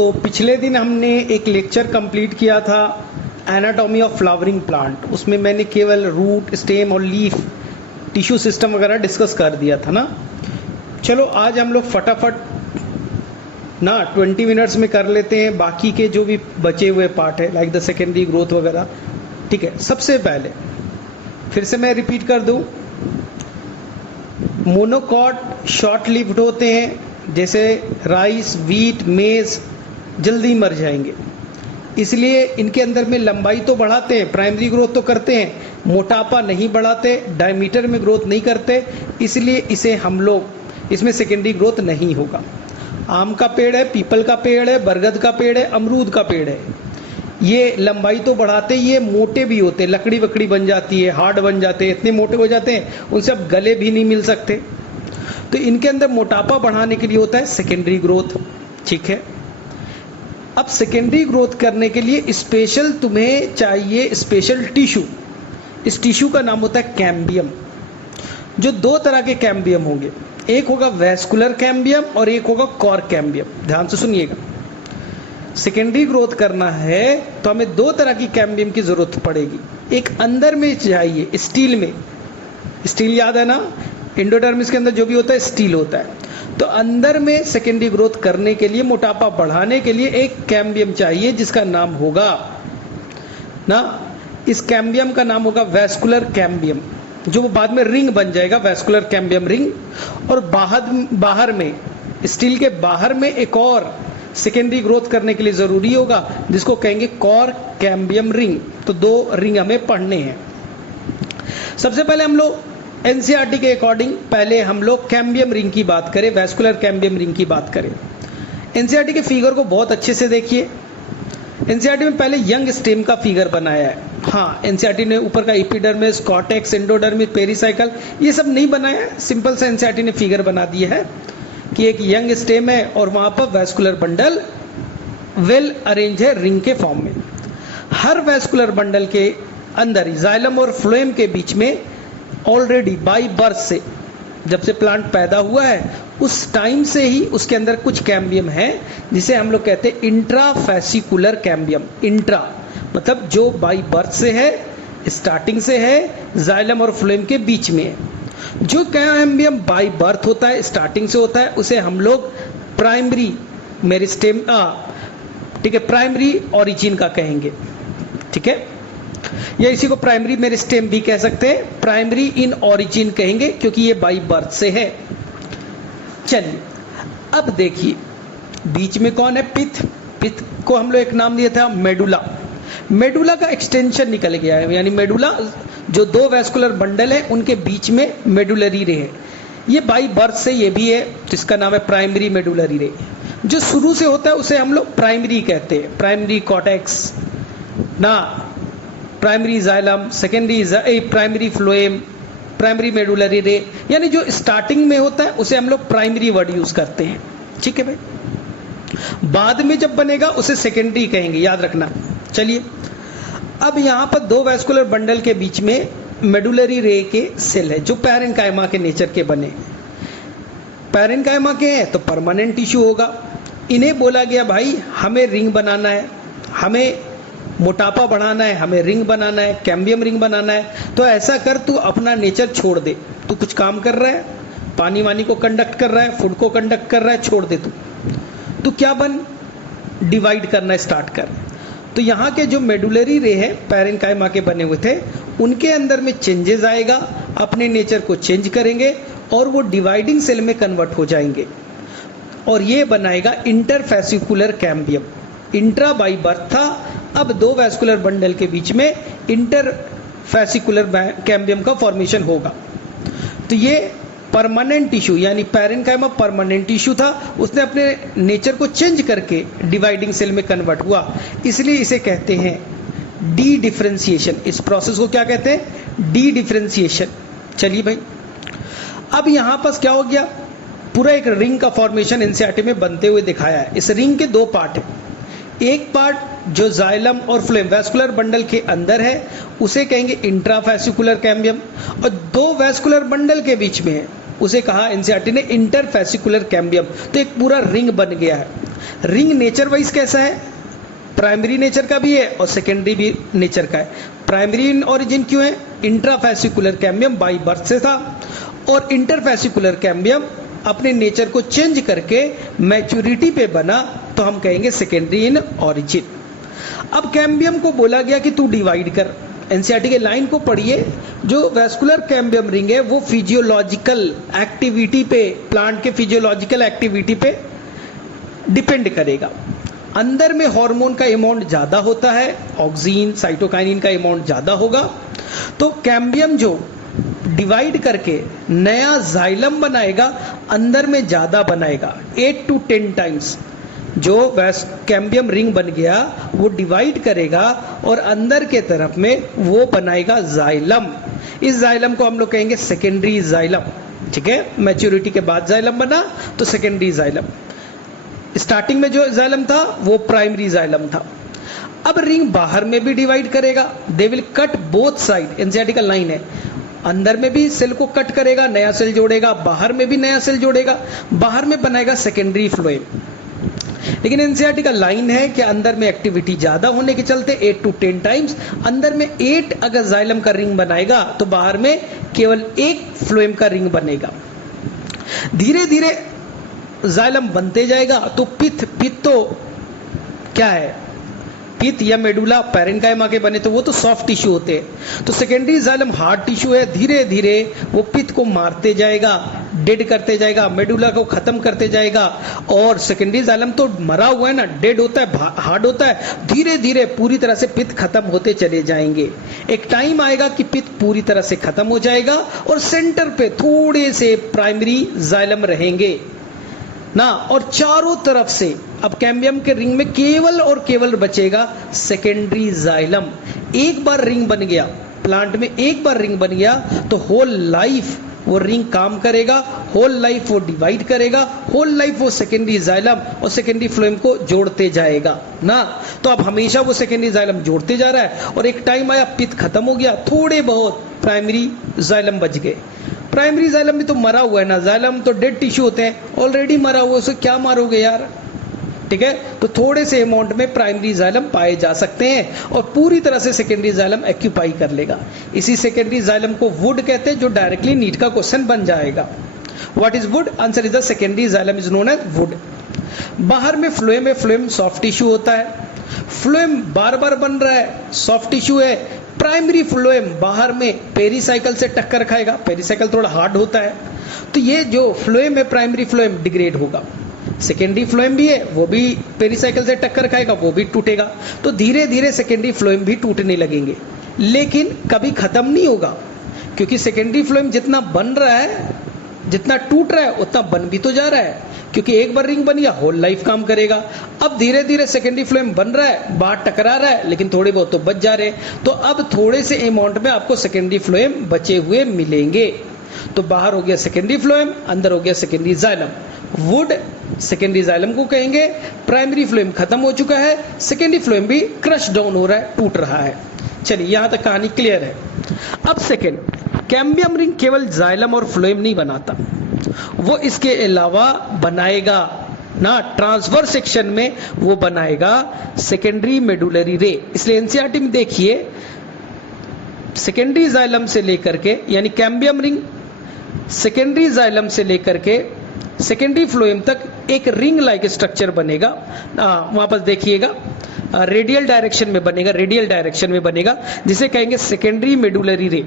तो पिछले दिन हमने एक लेक्चर कंप्लीट किया था एनाटॉमी ऑफ फ्लावरिंग प्लांट। उसमें मैंने केवल रूट, स्टेम और लीफ टिश्यू सिस्टम वगैरह डिस्कस कर दिया था ना। चलो आज हम लोग फटाफट ना 20 मिनट्स में कर लेते हैं बाकी के जो भी बचे हुए पार्ट है, लाइक द सेकेंडरी ग्रोथ वगैरह। ठीक है, सबसे पहले फिर से मैं रिपीट कर दूं, मोनोकॉट शॉर्ट लिव्ड होते हैं, जैसे राइस, वीट, मेज जल्दी मर जाएंगे, इसलिए इनके अंदर में लंबाई तो बढ़ाते हैं, प्राइमरी ग्रोथ तो करते हैं, मोटापा नहीं बढ़ाते, डायमीटर में ग्रोथ नहीं करते, इसलिए इसे हम लोग इसमें सेकेंडरी ग्रोथ नहीं होगा। आम का पेड़ है, पीपल का पेड़ है, बरगद का पेड़ है, अमरूद का पेड़ है, ये लंबाई तो बढ़ाते, ये मोटे भी होते, लकड़ी वकड़ी बन जाती है, हार्ड बन जाते हैं, इतने मोटे हो जाते हैं उनसे अब गले भी नहीं मिल सकते। तो इनके अंदर मोटापा बढ़ाने के लिए होता है सेकेंडरी ग्रोथ। ठीक है, अब सेकेंडरी ग्रोथ करने के लिए स्पेशल तुम्हें चाहिए स्पेशल टिश्यू। इस टिश्यू का नाम होता है कैम्बियम। जो दो तरह के कैम्बियम होंगे, एक होगा वैस्कुलर कैम्बियम और एक होगा कॉर कैम्बियम। ध्यान से सुनिएगा, सेकेंडरी ग्रोथ करना है तो हमें दो तरह की कैम्बियम की जरूरत पड़ेगी। एक अंदर में चाहिए स्टील में, स्टील याद है ना, एंडोडर्मिस के अंदर जो भी होता है स्टील होता है। तो अंदर में सेकेंडरी ग्रोथ करने के लिए, मोटापा बढ़ाने के लिए एक कैम्बियम चाहिए जिसका नाम होगा ना, इस कैम्बियम का नाम होगा वैस्कुलर कैम्बियम, जो बाद में रिंग बन जाएगा, वैस्कुलर कैम्बियम रिंग। और बाहर में, स्टील के बाहर में एक और सेकेंडरी ग्रोथ करने के लिए जरूरी होगा जिसको कहेंगे कॉर कैम्बियम रिंग। तो दो रिंग हमें पढ़ने हैं। सबसे पहले हम लोग एनसीईआरटी के अकॉर्डिंग पहले हम लोग कैम्बियम रिंग की बात करें, वैस्कुलर कैम्बियम रिंग की बात करें। एनसीईआरटी के फिगर को बहुत अच्छे से देखिए। एनसीईआरटी में पहले यंग स्टेम का फिगर बनाया है। हाँ, एनसीईआरटी ने ऊपर का एपिडर्मिस, कॉर्टेक्स, एंडोडर्मिस, पेरिसाइकल ये सब नहीं बनाया है, सिंपल सा एनसीईआरटी ने फिगर बना दिया है कि एक यंग स्टेम है और वहां पर वैस्कुलर बंडल वेल अरेंज है रिंग के फॉर्म में। हर वैस्कुलर बंडल के अंदर जाइलम और फ्लोएम के बीच में ऑलरेडी बाई बर्थ से, जब से प्लांट पैदा हुआ है उस टाइम से ही उसके अंदर कुछ कैम्बियम है जिसे हम लोग कहते हैं इंट्राफैसिकुलर कैम्बियम। इंट्रा मतलब जो बाई बर्थ से है, स्टार्टिंग से है, जाइलम और फ्लोएम के बीच में है। जो कैम्बियम बाई बर्थ होता है, स्टार्टिंग से होता है, उसे हम लोग प्राइमरी मेरिस्टेम, ठीक है, प्राइमरी ओरिजिन का कहेंगे। ठीक है, या इसी को प्राइमरी मेरिस्टेम भी कह सकते हैं, प्राइमरी इन ओरिजिन कहेंगे क्योंकि ये बाई बर्थ से है। चलिए अब देखिए, बीच में कौन है? पिथ। पिथ को हम लोग एक नाम दिया था मेडुला। मेडुला का एक्सटेंशन निकल गया है, यानी मेडुला जो दो वैस्कुलर बंडल है उनके बीच में मेडुलरी रे है। ये बाई बर्थ से ये भी है, जिसका नाम है प्राइमरी मेडुलरी रे। जो शुरू से होता है उसे हम लोग प्राइमरी कहते हैं, प्राइमरी कॉर्टेक्स ना, primary xylem, secondary primary phloem, primary medullary रे, यानी जो स्टार्टिंग में होता है उसे हम लोग प्राइमरी वर्ड यूज करते हैं। ठीक है भाई, बाद में जब बनेगा उसे सेकेंडरी कहेंगे, याद रखना। चलिए अब यहां पर दो वैस्कुलर बंडल के बीच में मेडुलरी रे के सेल है जो पैरेन्काइमा के नेचर के बने। पैरेन्काइमा के हैं तो परमानेंट टिश्यू होगा। इन्हें बोला गया भाई हमें रिंग बनाना है, हमें मोटापा बढ़ाना है, हमें रिंग बनाना है, कैम्बियम रिंग बनाना है। तो ऐसा कर, तू अपना नेचर छोड़ दे, तू कुछ काम कर रहा है, पानी वानी को कंडक्ट कर रहा है, फूड को कंडक्ट कर रहा है, छोड़ दे तू क्या बन, डिवाइड करना स्टार्ट कर। तो यहाँ के जो मेडुलरी रे है पैरेन्काइमा के बने हुए थे, उनके अंदर में चेंजेस आएगा, अपने नेचर को चेंज करेंगे और वो डिवाइडिंग सेल में कन्वर्ट हो जाएंगे और ये बनाएगा इंटरफैसिकुलर कैम्बियम। इंट्रा बाई बर्थ था, अब दो वैस्कुलर बंडल के बीच में इंटरफैसिकुलर कैम्बियम का फॉर्मेशन होगा। तो ये परमानेंट टिश्यू, यानी पैरेन्काइमा परमानेंट टिश्यू था, उसने अपने नेचर को चेंज करके डिवाइडिंग सेल में कन्वर्ट हुआ, इसलिए इसे कहते हैं डी डिफरेंशिएशन। इस प्रोसेस को क्या कहते हैं? D differentiation. चलिए भाई, अब यहां पर क्या हो गया, पूरा एक रिंग का फॉर्मेशन एनसीईआरटी में बनते हुए दिखाया है। इस रिंग के दो पार्ट है, एक पार्ट जो जाइलम और फ्लोएम वैस्कुलर बंडल के अंदर है उसे कहेंगे इंट्राफैसिकुलर कैम्बियम, और दो वैस्कुलर बंडल के बीच में है उसे कहा एनसीईआरटी ने इंटरफैसिकुलर कैम्बियम। तो एक पूरा रिंग बन गया है। रिंग नेचर वाइज कैसा है? प्राइमरी नेचर का भी है और सेकेंडरी भी नेचर का है। प्राइमरी इन ओरिजिन क्यों है? इंट्राफेसिकुलर कैम्बियम बाई बर्थ से था, और इंटरफेसिकुलर कैम्बियम अपने नेचर को चेंज करके मैच्योरिटी पे बना, तो हम कहेंगे सेकेंडरी इन ओरिजिन। अब कैम्बियम को बोला गया कि तू डिवाइड कर। एनसीईआरटी के लाइन को पढ़िए, जो वेस्कुलर कैम्बियम रिंग है वो फिजियोलॉजिकल एक्टिविटी पे, प्लांट के फिजियोलॉजिकल एक्टिविटी पे डिपेंड करेगा। अंदर में हार्मोन का अमाउंट ज्यादा होता है, ऑक्सीन साइटोकाइनिन का अमाउंट ज्यादा होगा, तो कैम्बियम जो डिवाइड करके नया जाइलम बनाएगा, अंदर में ज्यादा बनाएगा, 8 to 10 टाइम्स। जो कैम्बियम रिंग बन गया वो डिवाइड करेगा और अंदर के तरफ में वो बनाएगा जाइलम। इस जाइलम को हम लोग कहेंगे सेकेंडरी जाइलम। ठीक है, मैच्योरिटी के बाद जाइलम बना तो सेकेंडरी जाइलम। स्टार्टिंग में जो जाइलम था वो प्राइमरी जाइलम था। अब रिंग बाहर में भी डिवाइड करेगा, they will cut both side. NCERT का लाइन है, अंदर में भी सेल को कट करेगा, नया सेल जोड़ेगा, बाहर में भी नया सेल जोड़ेगा, बाहर में बनाएगा सेकेंडरी फ्लोएम। लेकिन एनसीईआरटी का लाइन है कि अंदर में एक्टिविटी ज्यादा होने के चलते 8 to 10 टाइम्स, अंदर में 8 अगर जाइलम का रिंग बनाएगा तो बाहर में केवल 1 फ्लोएम का रिंग बनेगा। धीरे धीरे जाइलम बनते जाएगा तो पित्त तो क्या है, पित्त या मेडुला पैरेन्काइमा के बने तो वो तो सॉफ्ट टिश्यू होते हैं, तो सेकेंडरी जाइलम हार्ड टिश्यू है। धीरे धीरे वो पित्त को मारते जाएगा, डेड करते जाएगा, मेडुला को खत्म करते जाएगा। और सेकेंडरी जाइलम तो मरा हुआ है ना, डेड होता है, हार्ड होता है। धीरे धीरे पूरी तरह से पित्त खत्म होते चले जाएंगे। एक टाइम आएगा कि पित्त पूरी तरह से खत्म हो जाएगा और सेंटर पे थोड़े से प्राइमरी जाइलम रहेंगे ना, और चारों तरफ से अब कैम्बियम के रिंग में केवल और केवल बचेगा सेकेंडरी जाइलम। एक बार रिंग बन गया, प्लांट में एक बार रिंग बन गया तो होल लाइफ वो रिंग काम करेगा, होल लाइफ वो डिवाइड करेगा, होल लाइफ वो सेकेंडरी जाइलम और सेकेंडरी फ्लोएम को जोड़ते जाएगा ना। तो अब हमेशा वो सेकेंडरी जाइलम जोड़ते जा रहा है और एक टाइम आया पित्त खत्म हो गया, थोड़े बहुत प्राइमरी जाइलम बच गए। प्राइमरी जाइलम भी तो मरा हुआ है ना, जाइलम तो डेड टिश्यू होते हैं, ऑलरेडी मरा हुआ, उसे क्या मारोगे यार। ठीक है, तो थोड़े से अमाउंट में प्राइमरी जाइलम पाए जा सकते हैं और पूरी तरह से सेकेंडरी जाइलम एक्यूपाई कर लेगा। इसी सेकेंडरी जाइलम को वुड कहते हैं, जो डायरेक्टली नीट का क्वेश्चन बन जाएगा। What is wood? Answer is the secondary xylem is known as wood. बाहर में फ्लोएम है, फ्लोएम सॉफ्ट टिश्यू होता है, फ्लोएम बार बार बन रहा है, सॉफ्ट टिश्यू है। प्राइमरी फ्लोएम बाहर में पेरीसाइकिल से टक्कर खाएगा, पेरीसाइकिल थोड़ा हार्ड होता है, तो ये जो फ्लोएम है प्राइमरी फ्लोएम डिग्रेड होगा। सेकेंडरी फ्लोएम भी है, वो भी पेरीसाइकिल से टक्कर खाएगा, वो भी टूटेगा। तो धीरे धीरे सेकेंडरी फ्लोएम भी टूटने लगेंगे, लेकिन कभी खत्म नहीं होगा, क्योंकि सेकेंडरी फ्लोएम जितना बन रहा है, जितना टूट रहा है, उतना बन भी तो जा रहा है, क्योंकि एक बार रिंग बन गया होल लाइफ काम करेगा। अब धीरे धीरे सेकेंडरी फ्लोएम बन रहा है, बाहर टकरा रहा है, लेकिन थोड़े बहुत तो बच जा रहे हैं। तो अब थोड़े से अमाउंट में आपको सेकेंडरी फ्लोएम बचे हुए मिलेंगे। तो बाहर हो गया सेकेंडरी फ्लोएम, अंदर हो गया secondary xylem. Would secondary xylem को कहेंगे। प्राइमरी फ्लोएम खत्म हो चुका है, सेकेंडरी फ्लोएम भी क्रश डाउन हो रहा है, टूट रहा है। चलिए यहां तक कहानी क्लियर है। अब सेकेंड, कैम्बियम रिंग केवल जाइलम और फ्लोएम नहीं बनाता, वो इसके अलावा बनाएगा ना, ट्रांसवर्स सेक्शन में वो बनाएगा सेकेंडरी मेडुलरी रे। इसलिए एनसीईआरटी में देखिए, सेकेंडरी जाइलम से लेकर के, यानी कैम्बियम रिंग सेकेंडरी जाइलम से लेकर के सेकेंडरी फ्लोएम तक एक रिंग लाइक स्ट्रक्चर बनेगा। वहां पर देखिएगा, रेडियल डायरेक्शन में बनेगा, रेडियल डायरेक्शन में बनेगा, जिसे कहेंगे सेकेंडरी मेडुलरी रे।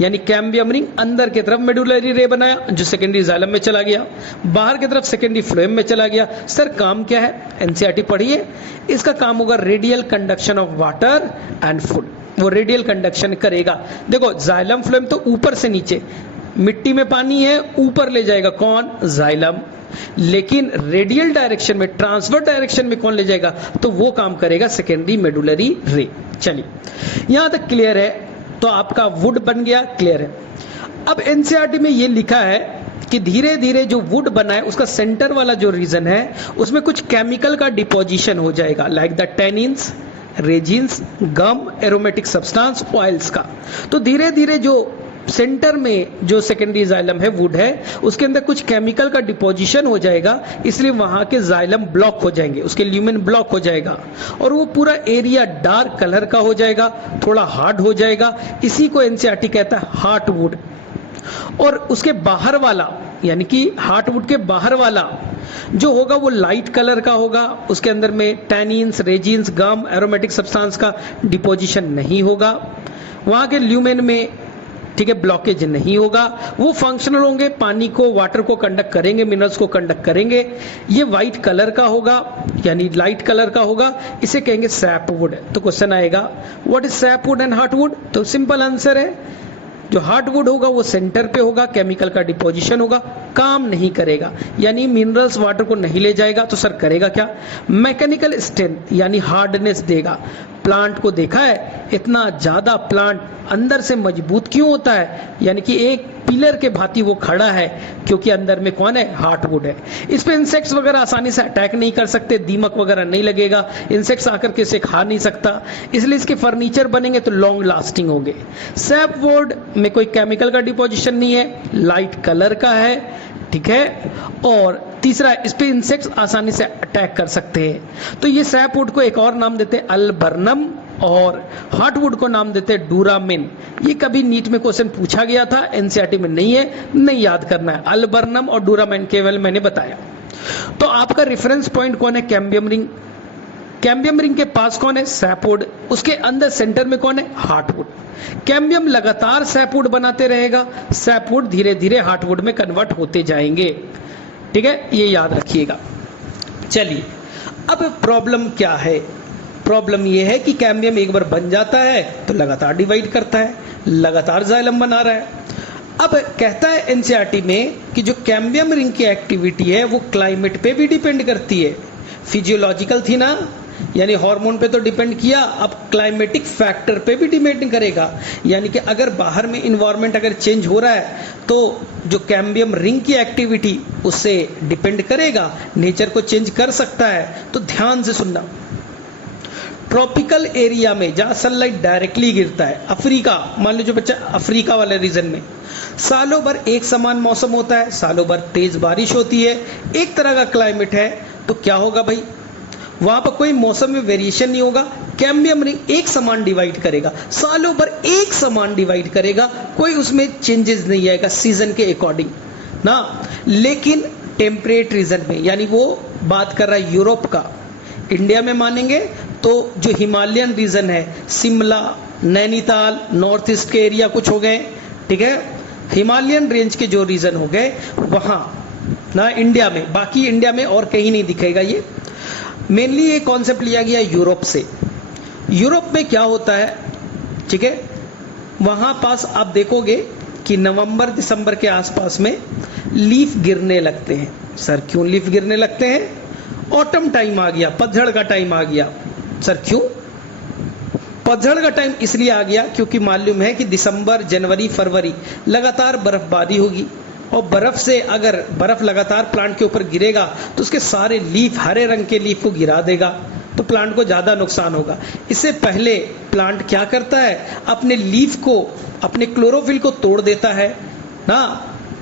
यानी कैम्बियम रिंग अंदर की तरफ मेडुलरी रे बनाया, जो सेकेंडरी जाइलम में चला गया, बाहर की तरफ सेकेंडरी फ्लोएम में चला गया। सर काम क्या है? एनसीईआरटी पढ़िए। इसका काम होगा radial conduction of water and food. वो रेडियल कंडक्शन करेगा। देखो जाइलम फ्लोएम तो ऊपर से नीचे, मिट्टी में पानी है, ऊपर ले जाएगा कौन? जाइलम। लेकिन रेडियल डायरेक्शन में, ट्रांसफर डायरेक्शन में कौन ले जाएगा? तो वो काम करेगा सेकेंडरी मेडुलरी रे। चलिए यहां तक क्लियर है। तो आपका वुड बन गया, क्लियर है। अब एनसीईआरटी में ये लिखा है कि धीरे धीरे जो वुड बना है उसका सेंटर वाला जो रीजन है उसमें कुछ केमिकल का डिपोजिशन हो जाएगा, like the tannins, resins, gum, aromatic substance, oils का। तो धीरे धीरे जो सेंटर में जो सेकेंडरी जाइलम है, वुड है, उसके अंदर कुछ केमिकल का डिपोजिशन हो जाएगा, इसलिए वहां के जाइलम ब्लॉक हो जाएंगे, उसके ल्यूमेन ब्लॉक हो जाएगा और वो पूरा एरिया डार्क कलर का हो जाएगा, थोड़ा हार्ड हो जाएगा। इसी को एनसीईआरटी कहता है हार्टवुड। और उसके बाहर वाला, यानी कि हार्टवुड के बाहर वाला जो होगा वो लाइट कलर का होगा, उसके अंदर में tannins, resins, gum, aromatic substance का डिपोजिशन नहीं होगा, वहां के ल्यूमेन में, ठीक है, ब्लॉकेज नहीं होगा, वो फंक्शनल होंगे, पानी को, वाटर को कंडक्ट करेंगे, मिनरल्स को कंडक्ट करेंगे। ये व्हाइट कलर का होगा, यानी लाइट कलर का होगा, इसे कहेंगे सैपवुड। तो क्वेश्चन आएगा what is sapwood and heartwood? तो सिंपल आंसर है, जो हार्टवुड होगा वो सेंटर पे होगा, केमिकल का डिपोजिशन होगा, काम नहीं करेगा, यानी मिनरल्स वाटर को नहीं ले जाएगा। तो सर करेगा क्या? मैकेनिकल स्ट्रेंथ यानी हार्डनेस देगा। प्लांट को देखा है, इतना ज्यादा प्लांट अंदर से मजबूत क्यों होता है? यानी कि एक पिलर के भांति वो खड़ा है, क्योंकि अंदर में कौन है? हार्टवुड है। इस पे इंसेक्ट्स वगैरह आसानी से अटैक नहीं कर सकते, दीमक वगैरह नहीं लगेगा, इंसेक्ट्स आकर के इसे खा नहीं सकता, इसलिए इसके फर्नीचर बनेंगे तो लॉन्ग लास्टिंग होंगे। सैपवुड में कोई केमिकल का डिपोजिशन नहीं है, लाइट कलर का है, ठीक है, और तीसरा इस पे इंसेक्ट्स आसानी से अटैक कर सकते हैं। तो ये सैपवुड को एक और नाम देते हैं अल्बर्नम, और हार्टवुड को नाम देते हैं डूरामिन। ये कभी नीट में क्वेश्चन पूछा गया था, एनसीईआरटी में नहीं है, नहीं याद करना है। अल्बर्नम और डूरामिन केवल मैंने बताया। तो आपका रेफरेंस पॉइंट कौन है? Cambium ring. कैम्बियम रिंग के पास कौन है? सैपवुड। उसके अंदर सेंटर में कौन है? हार्टवुड। कैम्बियम लगातार सैपवुड बनाते रहेगा, सैपवुड धीरे धीरे हार्टवुड में कन्वर्ट होते जाएंगे, ठीक है, ये याद रखिएगा। चलिए, अब प्रॉब्लम क्या है? प्रॉब्लम यह है कि कैम्बियम एक बार बन जाता है तो लगातार डिवाइड करता है, लगातार जाइलम बना रहा है। अब कहता है एनसीईआरटी में कि जो कैम्बियम रिंग की एक्टिविटी है वो क्लाइमेट पे भी डिपेंड करती है। फिजियोलॉजिकल थी ना, यानी हार्मोन पे तो डिपेंड किया, अब क्लाइमेटिक फैक्टर पे भी डिपेंड करेगा। यानी कि अगर बाहर में इन्वायरमेंट अगर चेंज हो रहा है तो जो कैम्बियम रिंग की एक्टिविटी उससे डिपेंड करेगा, नेचर को चेंज कर सकता है। तो ध्यान से सुनना, ट्रॉपिकल एरिया में जहां सनलाइट डायरेक्टली गिरता है, अफ्रीका, मान लीजिए बच्चा अफ्रीका वाले रीजन में सालों भर एक समान मौसम होता है, सालों भर तेज बारिश होती है, एक तरह का क्लाइमेट है, तो क्या होगा भाई? वहां पर कोई मौसम में वेरिएशन नहीं होगा, कैम्बियम रिंग एक समान डिवाइड करेगा, सालों भर एक समान डिवाइड करेगा, कोई उसमें चेंजेस नहीं आएगा सीजन के अकॉर्डिंग ना। लेकिन टेम्परेट रीजन में, यानी वो बात कर रहा है यूरोप का, इंडिया में मानेंगे तो जो हिमालयन रीजन है, शिमला, नैनीताल, नॉर्थ ईस्ट के एरिया कुछ हो गए, ठीक है, हिमालयन रेंज के जो रीजन हो गए वहां ना इंडिया में, बाकी इंडिया में और कहीं नहीं दिखेगा। ये मेनली ये कॉन्सेप्ट लिया गया यूरोप से। यूरोप में क्या होता है, ठीक है, वहां पास आप देखोगे कि नवंबर दिसंबर के आसपास में लीफ गिरने लगते हैं। सर क्यों लीफ गिरने लगते हैं? ऑटम टाइम आ गया, पतझड़ का टाइम आ गया। सर क्यों? पतझड़ का टाइम इसलिए आ गया क्योंकि मालूम है कि दिसंबर, जनवरी, फरवरी लगातार बर्फबारी होगी, और बर्फ से अगर बर्फ लगातार प्लांट के ऊपर गिरेगा तो उसके सारे लीफ, हरे रंग के लीफ को गिरा देगा, तो प्लांट को ज्यादा नुकसान होगा। इससे पहले प्लांट क्या करता है? अपने लीफ को, अपने क्लोरोफिल को तोड़ देता है ना,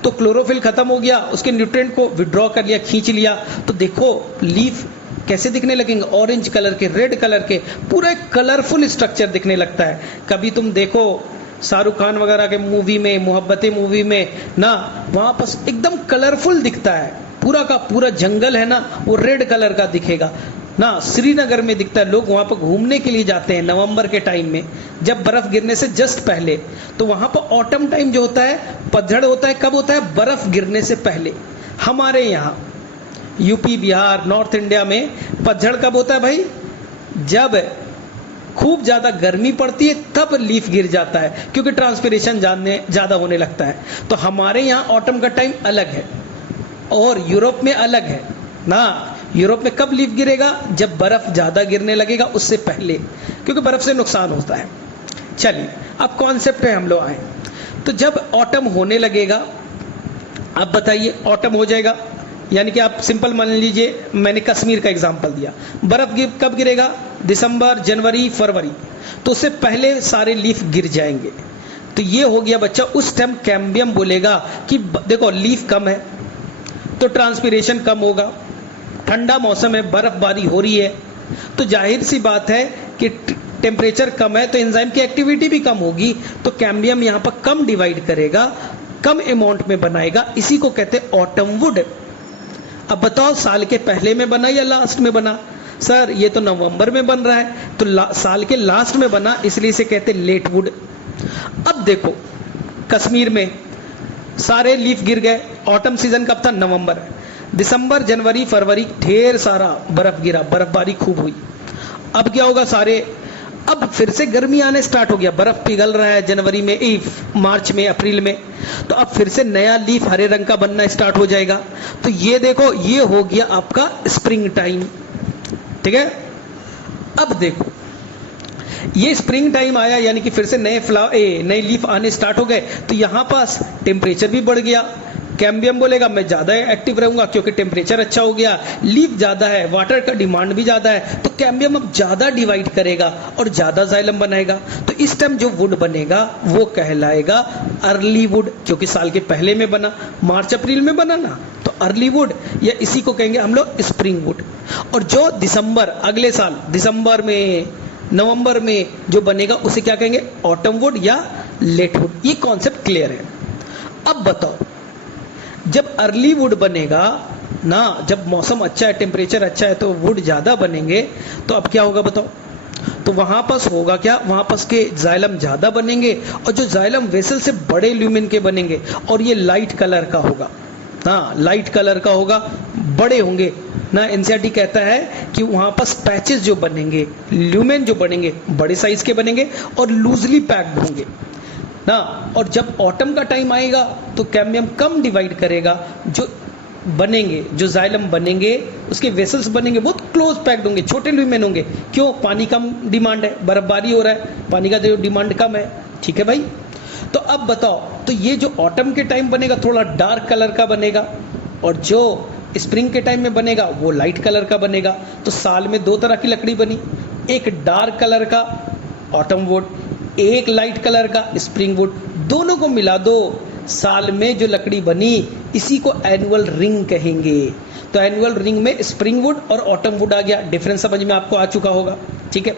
तो क्लोरोफिल खत्म हो गया, उसके न्यूट्रिएंट को विड्रॉ कर लिया, खींच लिया, तो देखो लीफ कैसे दिखने लगेंगे? ऑरेंज कलर के, रेड कलर के, पूरा एक कलरफुल स्ट्रक्चर दिखने लगता है। कभी तुम देखो शाहरुख खान वगैरह के मूवी में, मोहब्बतें मूवी में ना, वहां पर एकदम कलरफुल दिखता है, पूरा का पूरा जंगल है ना वो रेड कलर का दिखेगा ना। श्रीनगर में दिखता है, लोग वहां पर घूमने के लिए जाते हैं नवंबर के टाइम में, जब बर्फ गिरने से जस्ट पहले। तो वहां पर ऑटम टाइम जो होता है, पतझड़ होता है, कब होता है? बर्फ गिरने से पहले। हमारे यहाँ यूपी, बिहार, नॉर्थ इंडिया में पतझड़ कब होता है भाई? जब खूब ज्यादा गर्मी पड़ती है तब लीफ गिर जाता है, क्योंकि ट्रांसपिरेशन ज्यादा होने लगता है। तो हमारे यहाँ ऑटम का टाइम अलग है और यूरोप में अलग है ना। यूरोप में कब लीफ गिरेगा? जब बर्फ ज्यादा गिरने लगेगा, उससे पहले, क्योंकि बर्फ से नुकसान होता है। चलिए अब कॉन्सेप्ट पे हम लोग आए। तो जब ऑटम होने लगेगा, अब बताइए, ऑटम हो जाएगा, यानी कि आप सिंपल मान लीजिए, मैंने कश्मीर का एग्जांपल दिया, बर्फ कब गिरेगा? दिसंबर, जनवरी, फरवरी, तो उससे पहले सारे लीफ गिर जाएंगे। तो ये हो गया बच्चा, उस टाइम कैम्बियम बोलेगा कि देखो लीफ कम है तो ट्रांसपिरेशन कम होगा, ठंडा मौसम है, बर्फबारी हो रही है, तो जाहिर सी बात है कि टेम्परेचर कम है तो एंजाइम की एक्टिविटी भी कम होगी, तो कैम्बियम यहां पर कम डिवाइड करेगा, कम अमाउंट में बनाएगा, इसी को कहते हैं ऑटम वुड। अब बताओ साल के पहले में बना या लास्ट में बना? सर ये तो नवंबर में बन रहा है, तो साल के लास्ट में बना, इसलिए इसे कहते हैं लेट वुड। अब देखो कश्मीर में सारे लीफ गिर गए, ऑटम सीजन कब था? नवंबर। दिसंबर, जनवरी, फरवरी ढेर सारा बर्फ गिरा, बर्फबारी खूब हुई। अब क्या होगा? सारे अब फिर से गर्मी आने स्टार्ट हो गया, बर्फ पिघल रहा है जनवरी में, मार्च में, अप्रैल में, तो अब फिर से नया लीफ हरे रंग का बनना स्टार्ट हो जाएगा। तो ये देखो, ये हो गया आपका स्प्रिंग टाइम, ठीक है। अब देखो ये स्प्रिंग टाइम आया, यानी कि फिर से नए लीफ आने स्टार्ट हो गए, तो यहां पास टेम्परेचर भी बढ़ गया। कैम्बियम बोलेगा मैं ज्यादा एक्टिव रहूंगा क्योंकि टेम्परेचर अच्छा हो गया, लीफ ज्यादा है, वाटर का डिमांड भी ज्यादा है, तो कैम्बियम अब ज्यादा डिवाइड करेगा और ज्यादा जाइलम बनाएगा। तो इस टाइम जो वुड बनेगा वो कहलाएगा अर्ली वुड, क्योंकि साल के पहले में बना, मार्च अप्रैल में बना ना, तो अर्ली वुड, या इसी को कहेंगे हम लोग स्प्रिंग वुड। और जो दिसंबर, अगले साल दिसंबर में, नवंबर में जो बनेगा उसे क्या कहेंगे? ऑटम वुड या लेट वुड। ये कॉन्सेप्ट क्लियर है। अब बताओ, जब अर्ली वुड बनेगा ना, जब मौसम अच्छा है, टेम्परेचर अच्छा है, तो वुड ज्यादा बनेंगे, तो अब क्या होगा बताओ? तो वहां पास होगा क्या? वहां पास के जाइलम ज्यादा बनेंगे, और जो जाइलम वेसल से बड़े ल्यूमेन के बनेंगे, और ये लाइट कलर का होगा, हाँ लाइट कलर का होगा, बड़े होंगे ना। एनसीईआरटी कहता है कि वहां पास पैचेस जो बनेंगे, ल्यूमेन जो बनेंगे, बड़े साइज के बनेंगे और लूजली पैक्ड होंगे ना। और जब ऑटम का टाइम आएगा तो कैम्बियम कम डिवाइड करेगा, जो बनेंगे, जो जाइलम बनेंगे, उसके वेसल्स बनेंगे, बहुत क्लोज पैक्ड होंगे, छोटे ल्यूमेन होंगे। क्यों? पानी कम डिमांड है, बर्फबारी हो रहा है, पानी का जो डिमांड कम है, ठीक है भाई। तो अब बताओ, तो ये जो ऑटम के टाइम बनेगा थोड़ा डार्क कलर का बनेगा, और जो स्प्रिंग के टाइम में बनेगा वो लाइट कलर का बनेगा। तो साल में दो तरह की लकड़ी बनी, एक डार्क कलर का ऑटम वुड, एक लाइट कलर का स्प्रिंग वुड। दोनों को मिला दो, साल में जो लकड़ी बनी, इसी को एनुअल रिंग कहेंगे। तो एनुअल रिंग में स्प्रिंग वुड और ऑटम वुड आ गया। डिफरेंस समझ में आपको आ चुका होगा, ठीक है।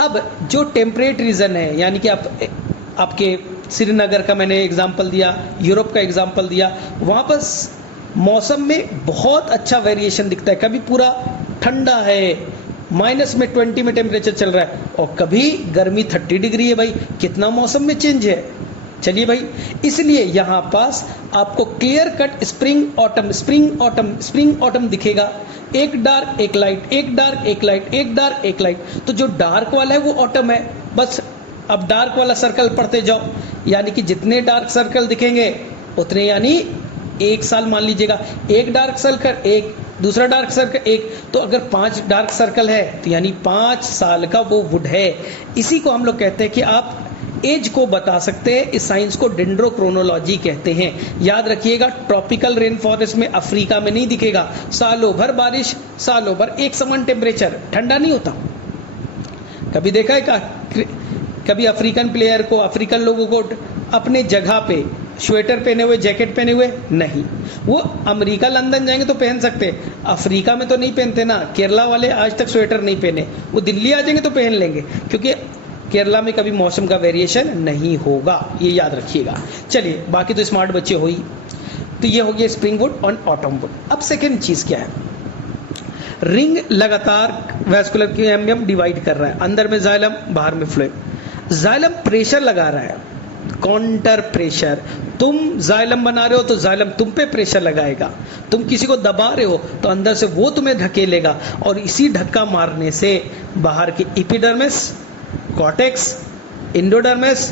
अब जो टेम्परेट रीजन है, यानी कि आपके श्रीनगर का मैंने एग्जाम्पल दिया, यूरोप का एग्जाम्पल दिया, वहां पर मौसम में बहुत अच्छा वेरिएशन दिखता है। कभी पूरा ठंडा है, -20 में टेम्परेचर चल रहा है, और कभी गर्मी 30 डिग्री है। भाई कितना मौसम में चेंज है। चलिए भाई, इसलिए यहां पास आपको clear cut spring autumn, spring autumn, spring autumn दिखेगा। एक डार्क एक लाइट, एक डार्क एक लाइट, एक डार्क एक लाइट। तो जो डार्क वाला है वो ऑटम है। बस अब डार्क वाला सर्कल पढ़ते जाओ, यानी कि जितने डार्क सर्कल दिखेंगे उतने, यानी एक साल मान लीजिएगा, एक डार्क सर्कल, एक दूसरा डार्क सर्कल, एक, तो अगर 5 डार्क सर्कल है तो यानी 5 साल का वो वुड है। इसी को हम लोग कहते हैं कि आप एज को बता सकते हैं। इस साइंस को डेंड्रोक्रोनोलॉजी कहते हैं। याद रखिएगा, ट्रॉपिकल रेन फॉरेस्ट में, अफ्रीका में नहीं दिखेगा। सालों भर बारिश, सालों भर एक समान टेम्परेचर, ठंडा नहीं होता। कभी देखा है क्या कभी अफ्रीकन प्लेयर को, अफ्रीकन लोगों को अपने जगह पे स्वेटर पहने हुए, जैकेट पहने हुए? नहीं। वो अमेरिका, लंदन जाएंगे तो पहन सकते, अफ्रीका में तो नहीं पहनते ना। केरला वाले आज तक स्वेटर नहीं पहने, वो दिल्ली आ जाएंगे तो पहन लेंगे, क्योंकि केरला में कभी मौसम का वेरिएशन नहीं होगा, ये याद रखिएगा। चलिए, बाकी तो स्मार्ट बच्चे हो ही। तो ये हो गया स्प्रिंग वुड और ऑटम वुड। अब सेकेंड चीज क्या है? रिंग लगातार वैस्कुलर कैम्बियम डिवाइड कर रहा है, अंदर में जाइलम, बाहर में फ्लोएम। जाइलम प्रेशर लगा रहा है, काउंटर प्रेशर। तुम जाइलम बना रहे हो तो जाइलम तुम पे प्रेशर लगाएगा, तुम किसी को दबा रहे हो तो अंदर से वो तुम्हें धकेलेगा, और इसी धक्का मारने से बाहर के एपिडर्मिस, कॉर्टेक्स, एंडोडर्मिस,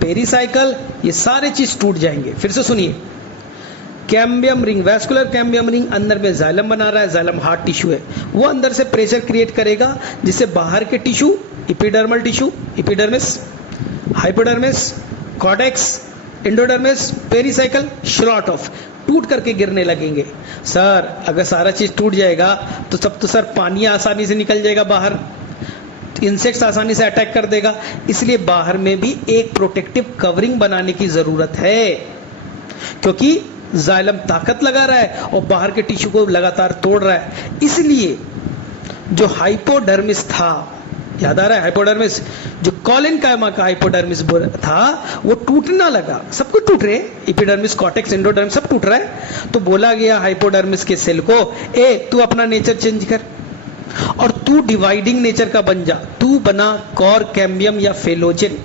पेरिसाइकल, ये सारे चीज टूट जाएंगे। फिर से सुनिए, cambium ring, vascular cambium ring, अंदर में जाइलम बना रहा है, जाइलम हार्ड टिश्यू है, वो अंदर से प्रेशर क्रिएट करेगा, जिससे बाहर के tissue, epidermal tissue, epidermis, hypodermis, cortex, endodermis, pericycle short of, टूट करके गिरने लगेंगे। सर अगर सारा चीज टूट जाएगा तो सब तो सर पानी आसानी से निकल जाएगा बाहर, इंसेक्ट्स आसानी से अटैक कर देगा, इसलिए बाहर में भी एक प्रोटेक्टिव कवरिंग बनाने की जरूरत है, क्योंकि जाइलम ताकत लगा रहा है और बाहर के टिश्यू को लगातार तोड़ रहा है। इसलिए जो हाइपोडर्मिस था, याद आ रहा है हाइपोडर्मिस, जो कोलेनकाइमा का हाइपोडर्मिस था, वो टूटना लगा, सब कुछ टूट रहे, एपिडर्मिस, कॉर्टेक्स, एंडोडर्मिस सब टूट रहा है। तो बोला गया हाइपोडर्मिस के सेल को, ए तू अपना नेचर चेंज कर और तू डिवाइडिंग नेचर का बन जा, तू बना कॉर कैम्बियम या फेलोजेन।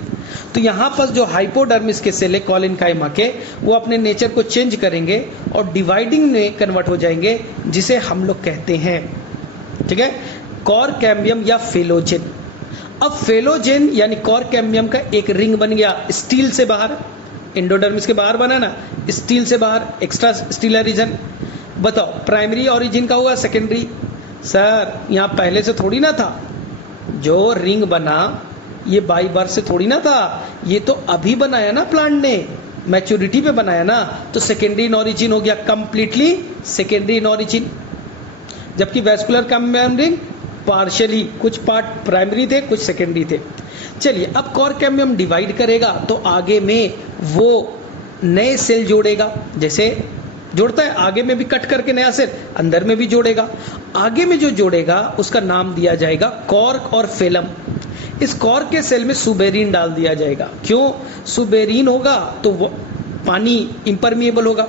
तो यहां पर जो हाइपोडर्मिस के सेल है कोलेनकाइमा के, वो अपने नेचर को चेंज करेंगे और डिवाइडिंग में कन्वर्ट हो जाएंगे, जिसे हम लोग कहते हैं, ठीक है, कॉर कैम्बियम या फेलोजेन। अब फेलोजेन यानी कॉर कैम्बियम का एक रिंग बन गया स्टील से बाहर, एंडोडर्मिस के बाहर बना ना, स्टील से बाहर, एक्स्ट्रा स्टीलर रीजन। बताओ प्राइमरी ओरिजिन का होगा सेकेंडरी? सर यहां पहले से थोड़ी ना था, जो रिंग बना ये बाई बर्थ से थोड़ी ना था, ये तो अभी बनाया ना प्लांट ने, मैच्योरिटी पे बनाया ना, तो सेकेंडरी इन ओरिजिन हो गया, कंप्लीटली सेकेंडरी इन ओरिजिन। जबकि वैस्कुलर कैम्बियम रिंग पार्शियली, कुछ पार्ट प्राइमरी थे कुछ सेकेंडरी थे। चलिए अब कॉर कैम्बियम डिवाइड करेगा तो आगे में वो नए सेल जोड़ेगा, जैसे जोड़ता है आगे में भी कट करके नया सेल अंदर में भी जोड़ेगा। आगे में जो जोड़ेगा उसका नाम दिया जाएगा कॉर्क और फेलम। इस कॉर्क के सेल में सुबेरिन डाल दिया जाएगा। क्यों? सुबेरिन होगा तो वो पानी इम्परमिएबल होगा,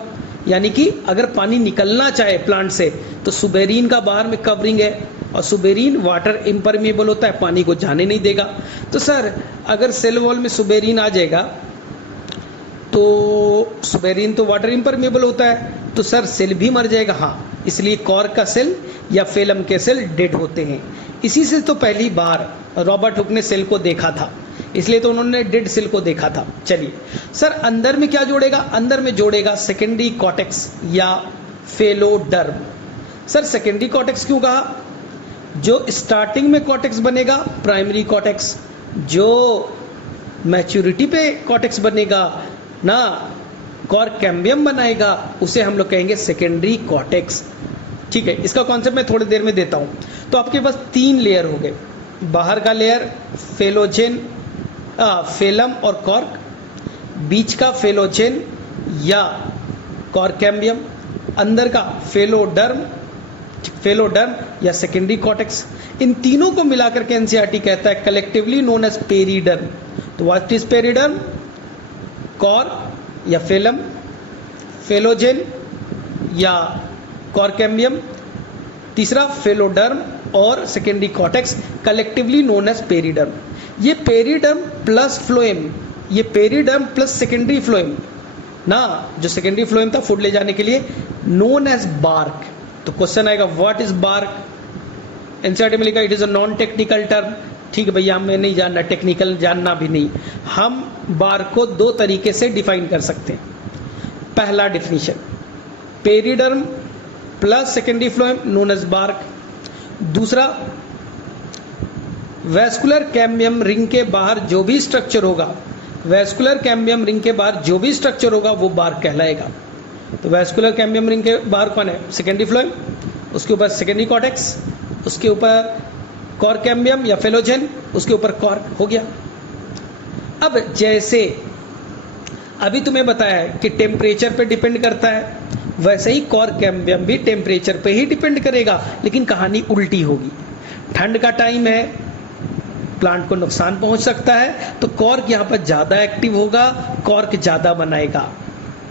यानी कि अगर पानी निकलना चाहे प्लांट से तो सुबेरिन का बाहर में कवरिंग है, और सुबेरिन वाटर इम्परमिएबल होता है, पानी को जाने नहीं देगा। तो सर अगर सेल वॉल में सुबेरिन आ जाएगा तो सुबेरिन तो वाटर इम्परमिएबल होता है, तो सर सेल भी मर जाएगा। हाँ, इसलिए कॉर्क का सेल या फेलम के सेल डेड होते हैं। इसी से तो पहली बार रॉबर्ट हुक ने सेल को देखा था, इसलिए तो उन्होंने डेड सेल को देखा था। चलिए सर अंदर में क्या जोड़ेगा? अंदर में जोड़ेगा सेकेंडरी कॉर्टेक्स या फेलोडर्म। सर सेकेंडरी कॉर्टेक्स क्यों कहा? जो स्टार्टिंग में कॉर्टेक्स बनेगा प्राइमरी कॉर्टेक्स, जो मैच्योरिटी पे कॉर्टेक्स बनेगा ना, कॉर कैम्बियम बनाएगा, उसे हम लोग कहेंगे सेकेंडरी कॉर्टेक्स। ठीक है, इसका कॉन्सेप्ट मैं थोड़ी देर में देता हूं। तो आपके पास 3 लेयर हो गए, बाहर का लेयर फेलोजेन, फेलम और कॉर्क, बीच का फेलोजेन या कॉर कैम्बियम, अंदर का फेलोडर्म या सेकेंडरी कॉर्टेक्स। इन तीनों को मिलाकर के एनसीईआरटी कहता है कलेक्टिवली नोन एज पेरिडर्म। तो व्हाट इज पेरिडर्म? कॉर या फेलम, फेलोजेन या कॉर कैम्बियम, तीसरा फेलोडर्म और secondary cortex, collectively known as periderm. ये पेरिडर्म प्लस फ्लोएम, ये पेरिडर्म प्लस सेकेंडरी फ्लोएम ना, जो सेकेंडरी फ्लोएम था फूड ले जाने के लिए, नोन एज बार्क। तो क्वेश्चन आएगा व्हाट इज बार्क? एनसीईआरटी में लिखा it is a non technical term. ठीक है भैया, हमें नहीं जानना, टेक्निकल जानना भी नहीं। हम बार्क को 2 तरीके से डिफाइन कर सकते हैं। पहला definition, periderm plus secondary phloem known as bark. दूसरा, वैस्कुलर कैम्बियम रिंग के बाहर जो भी स्ट्रक्चर होगा, वैस्कुलर कैम्बियम रिंग के बाहर जो भी स्ट्रक्चर होगा वो बार्क कहलाएगा। तो वैस्कुलर कैम्बियम रिंग के बाहर कौन है? सेकेंडरी फ्लोएम, उसके ऊपर सेकेंडरी कॉर्टेक्स, उसके ऊपर कॉर कैम्बियम या फेलोजेन, उसके ऊपर कॉर्क हो गया। अब जैसे अभी तुम्हें बताया है कि टेम्परेचर पे डिपेंड करता है, वैसे ही कॉर कैम्बियम भी टेम्परेचर पे ही डिपेंड करेगा, लेकिन कहानी उल्टी होगी। ठंड का टाइम है, प्लांट को नुकसान पहुंच सकता है, तो कॉर्क यहां पर ज्यादा एक्टिव होगा, कॉर्क ज्यादा बनाएगा,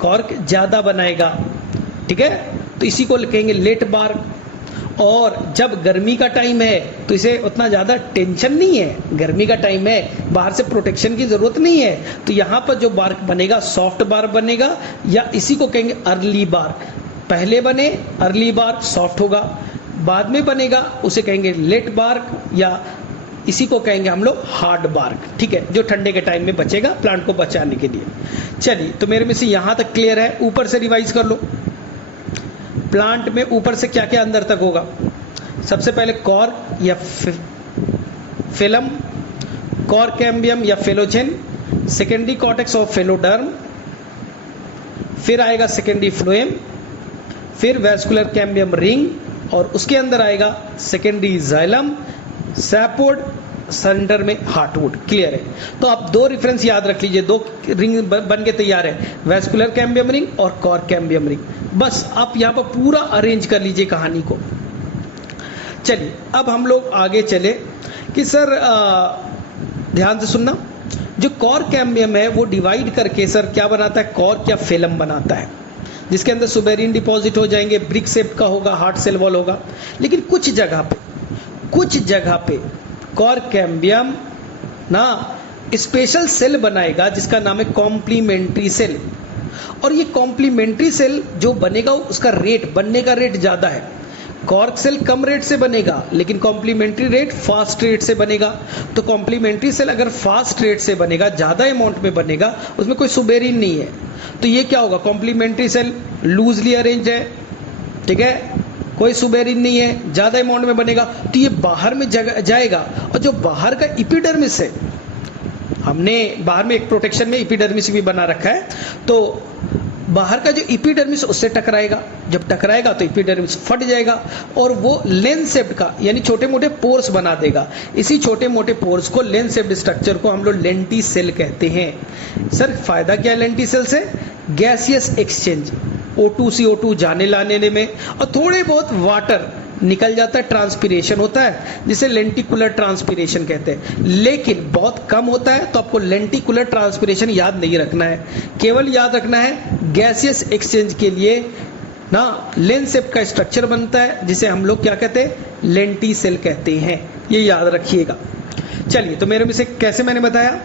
कॉर्क ज्यादा बनाएगा। ठीक है, तो इसी को कहेंगे लेट बार्क। और जब गर्मी का टाइम है तो इसे उतना ज्यादा टेंशन नहीं है, गर्मी का टाइम है, बाहर से प्रोटेक्शन की जरूरत नहीं है, तो यहां पर जो बार्क बनेगा सॉफ्ट बार्क बनेगा, या इसी को कहेंगे अर्ली बार्क। पहले बने अर्ली बार्क सॉफ्ट होगा, बाद में बनेगा उसे कहेंगे लेट बार्क, या इसी को कहेंगे हम लोग हार्ड बार्क। ठीक है, जो ठंडे के टाइम में बचेगा प्लांट को बचाने के लिए। चलिए, तो मेरे में से यहां तक क्लियर है। ऊपर से रिवाइज कर लो, प्लांट में ऊपर से क्या क्या अंदर तक होगा। सबसे पहले कॉर्क या फिलम, कॉर कैम्बियम या फेलोजेन, सेकेंडरी कॉर्टेक्स और फेलोडर्म, फिर आएगा सेकेंडरी फ्लोएम, फिर वैस्कुलर कैम्बियम रिंग, और उसके अंदर आएगा सेकेंडरी जाइलम, सैपोड, सेंटर में हार्टवुड। क्लियर है? तो आप दो रेफरेंस याद रख लीजिए, दो रिंग बन के तैयार है, वेस्कुलर कैम्बियम रिंग और कॉर कैम्बियम रिंग। बस आप यहाँ पर पूरा अरेंज कर लीजिए कहानी को। चलिए अब हम लोग आगे चले कि सर ध्यान से सुनना, जो कॉर कैम्बियम है वो डिवाइड करके सर क्या बनाता है, कॉर क्या फिल्म बनाता है, जिसके अंदर सुबेरिन डिपॉजिट हो जाएंगे, ब्रिक शेप का होगा, हार्ट सेल वॉल होगा। लेकिन कुछ जगह पे कॉर कैम्बियम ना स्पेशल सेल बनाएगा जिसका नाम है कॉम्प्लीमेंट्री सेल। और ये कॉम्प्लीमेंट्री सेल जो बनेगा उसका रेट, बनने का रेट ज़्यादा है। कॉर्क सेल कम रेट से बनेगा लेकिन कॉम्प्लीमेंट्री रेट फास्ट रेट से बनेगा। तो कॉम्प्लीमेंट्री सेल अगर फास्ट रेट से बनेगा, ज़्यादा अमाउंट में बनेगा, उसमें कोई सुबेरिन नहीं है, तो ये क्या होगा, कॉम्प्लीमेंट्री सेल लूजली अरेंज है, ठीक है, कोई सुबेरिन नहीं है, ज़्यादा अमाउंट में बनेगा, तो ये बाहर में जाएगा। और जो बाहर का एपिडर्मिस है, हमने बाहर में एक प्रोटेक्शन में एपिडर्मिस भी बना रखा है, तो बाहर का जो एपिडर्मिस उससे टकराएगा, जब टकराएगा तो एपिडर्मिस फट जाएगा और वो लेंस शेप्ड का यानी छोटे मोटे पोर्स बना देगा। इसी छोटे मोटे पोर्स को, लेंस शेप्ड स्ट्रक्चर को हम लोग लेंटिसेल कहते हैं। सर फायदा क्या है लेंटिसेल से? गैसियस एक्सचेंज, O2 CO2 जाने लाने में, और थोड़े बहुत वाटर निकल जाता है, ट्रांसपिरेशन होता है जिसे लेंटिकुलर ट्रांसपिरेशन कहते हैं। लेकिन बहुत कम होता है, तो आपको लेंटिकुलर ट्रांसपिरेशन याद नहीं रखना है, केवल याद रखना है गैसियस एक्सचेंज के लिए ना लेंस शेप का स्ट्रक्चर बनता है जिसे हम लोग क्या कहते हैं, लेंटिसेल कहते हैं। ये याद रखिएगा। चलिए तो मेरे में से कैसे मैंने बताया,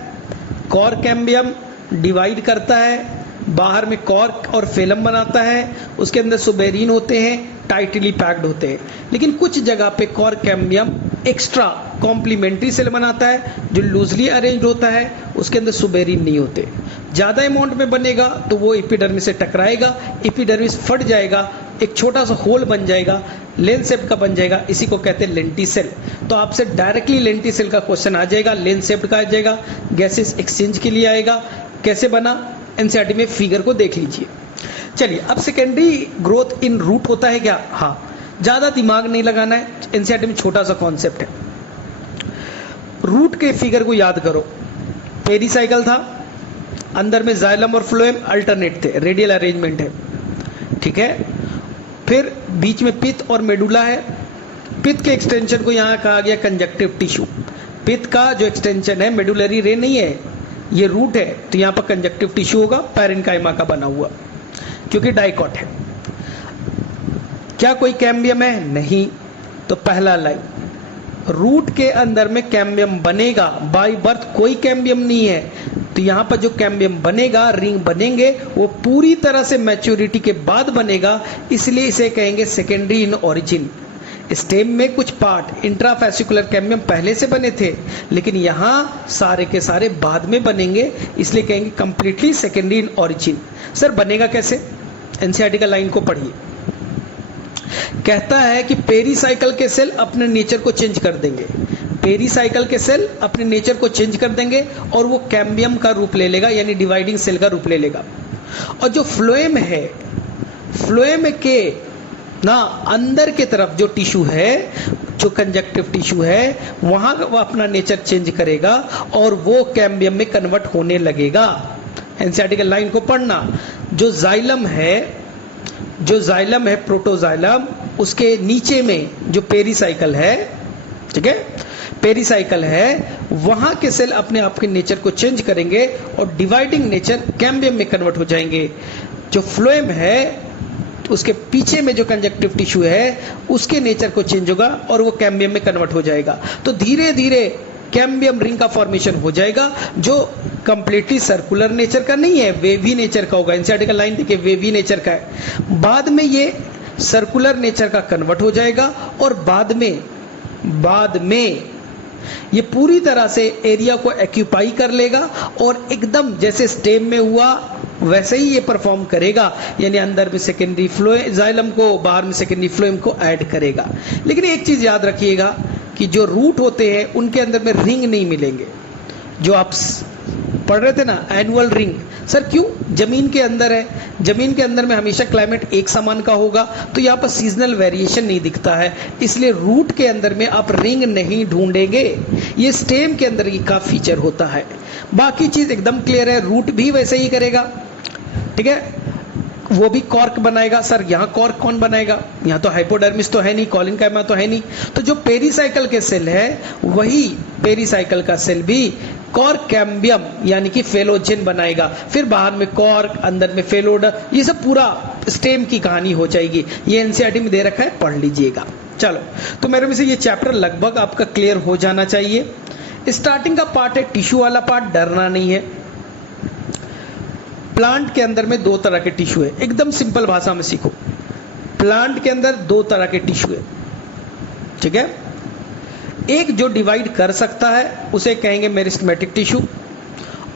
कॉर कैम्बियम डिवाइड करता है, बाहर में कॉर्क और फिल्म बनाता है, उसके अंदर सुबेरिन होते हैं, टाइटली पैक्ड होते हैं। लेकिन कुछ जगह पे cork cambium extra complementary cell बनाता है जो लूजली अरेंज होता है, उसके अंदर सुबेरिन नहीं होते। ज़्यादा अमाउंट में बनेगा तो वो एपिडर्मिस से टकराएगा, एपिडर्मिस फट जाएगा, एक छोटा सा होल बन जाएगा, लेंस शेप का बन जाएगा, इसी को कहते हैं लेंटिसेल। तो आपसे डायरेक्टली लेंटिसेल का क्वेश्चन आ जाएगा, लेंस शेप का आ जाएगा, गैसेस एक्सचेंज के लिए आएगा। कैसे बना, एनसीईआरटी में फिगर को देख लीजिए। चलिए अब सेकेंडरी ग्रोथ इन रूट होता है क्या? हाँ, ज़्यादा दिमाग नहीं लगाना है, एनसीईआरटी में छोटा सा कॉन्सेप्ट है। रूट के फिगर को याद करो, पेरिसाइकल था, अंदर में जाइलम और फ्लोएम अल्टरनेट थे, रेडियल अरेंजमेंट है, ठीक है। फिर बीच में पित्त और मेडुला है, पित्त के एक्सटेंशन को यहाँ कहा गया कंजक्टिव टिश्यू। पित्त का जो एक्सटेंशन है मेडुलरी रे नहीं है, ये रूट है, तो यहाँ पर कंजक्टिव टिश्यू होगा, पैरेन्काइमा का बना हुआ, क्योंकि डाइकॉट है। क्या कोई कैम्बियम है? नहीं। तो पहला लाइन, रूट के अंदर में कैम्बियम बनेगा, बाय बर्थ कोई कैम्बियम नहीं है, तो यहाँ पर जो कैम्बियम बनेगा, रिंग बनेंगे, वो पूरी तरह से मैच्योरिटी के बाद बनेगा, इसलिए इसे कहेंगे सेकेंडरी इन ऑरिजिन। स्टेम में कुछ पार्ट इंट्राफेसिकुलर कैम्बियम पहले से बने थे, लेकिन यहाँ सारे के सारे बाद में बनेंगे, इसलिए कहेंगे completely secondary in origin. Sir बनेगा कैसे? एनसीईआरटी का लाइन को पढ़िए, कहता है कि पेरिसाइकल के सेल अपने नेचर को चेंज कर देंगे, पेरिसाइकल के सेल अपने नेचर को चेंज कर देंगे और वो कैम्बियम का रूप ले लेगा, यानी डिवाइडिंग सेल का रूप ले लेगा। और जो फ्लोएम है, फ्लोएम के ना अंदर के तरफ जो टिश्यू है, जो कंजक्टिव टिश्यू है, वहां वो अपना नेचर चेंज करेगा और वो कैम्बियम में कन्वर्ट होने लगेगा। एनसीईआरटी का लाइन को पढ़ना, जो जाइलम है प्रोटोजाइलम, उसके नीचे में जो पेरिसाइकल है, ठीक है, पेरिसाइकल है, वहां के सेल अपने आप के नेचर को चेंज करेंगे और डिवाइडिंग नेचर कैम्बियम में कन्वर्ट हो जाएंगे। जो फ्लोएम है उसके पीछे में जो कंजक्टिव टिश्यू है, उसके नेचर को चेंज होगा और वो कैम्बियम में कन्वर्ट हो जाएगा। तो धीरे धीरे कैम्बियम रिंग का फॉर्मेशन हो जाएगा, जो कंप्लीटली सर्कुलर नेचर का नहीं है, वेवी नेचर का होगा। एनसीईआरटी का लाइन देखिए, वेवी नेचर का है। बाद में ये सर्कुलर नेचर का कन्वर्ट हो जाएगा और बाद में ये पूरी तरह से एरिया को एक्यूपाई कर लेगा और एकदम जैसे स्टेम में हुआ वैसे ही ये परफॉर्म करेगा, यानी अंदर में सेकेंडरी जाइलम को, बाहर में सेकेंडरी फ्लोएम को ऐड करेगा। लेकिन एक चीज याद रखिएगा कि जो रूट होते हैं उनके अंदर में रिंग नहीं मिलेंगे। जो आप पढ़ रहे थे ना, एनुअल रिंग। सर क्यों? जमीन के अंदर है, जमीन के अंदर में हमेशा क्लाइमेट एक समान का होगा, तो यहाँ पर सीजनल वेरिएशन नहीं दिखता है, इसलिए रूट के अंदर में आप रिंग नहीं ढूंढेंगे। ये स्टेम के अंदर का फीचर होता है। बाकी चीज एकदम क्लियर है, रूट भी वैसे ही करेगा, ठीक है, वो भी कॉर्क बनाएगा। सर यहाँ कॉर्क कौन बनाएगा? यहाँ तो हाइपोडर्मिस तो है नहीं, कॉलिनकाइमा तो है नहीं, तो जो पेरीसाइकिल के सेल है वही पेरीसाइकिल का सेल भी कॉर्क कैम्बियम यानी कि फेलोजेन बनाएगा। फिर बाहर में कॉर्क, अंदर में फेलोड, ये सब पूरा स्टेम की कहानी हो जाएगी। ये एनसीईआरटी में दे रखा है, पढ़ लीजिएगा। चलो, तो मेरे में से ये चैप्टर लगभग आपका क्लियर हो जाना चाहिए। स्टार्टिंग का पार्ट है टिश्यू वाला पार्ट, डरना नहीं है। प्लांट के अंदर में दो तरह के टिश्यू है, एकदम सिंपल भाषा में सीखो। प्लांट के अंदर दो तरह के टिश्यू है, ठीक है। एक जो डिवाइड कर सकता है उसे कहेंगे मेरिस्टेमेटिक टिश्यू,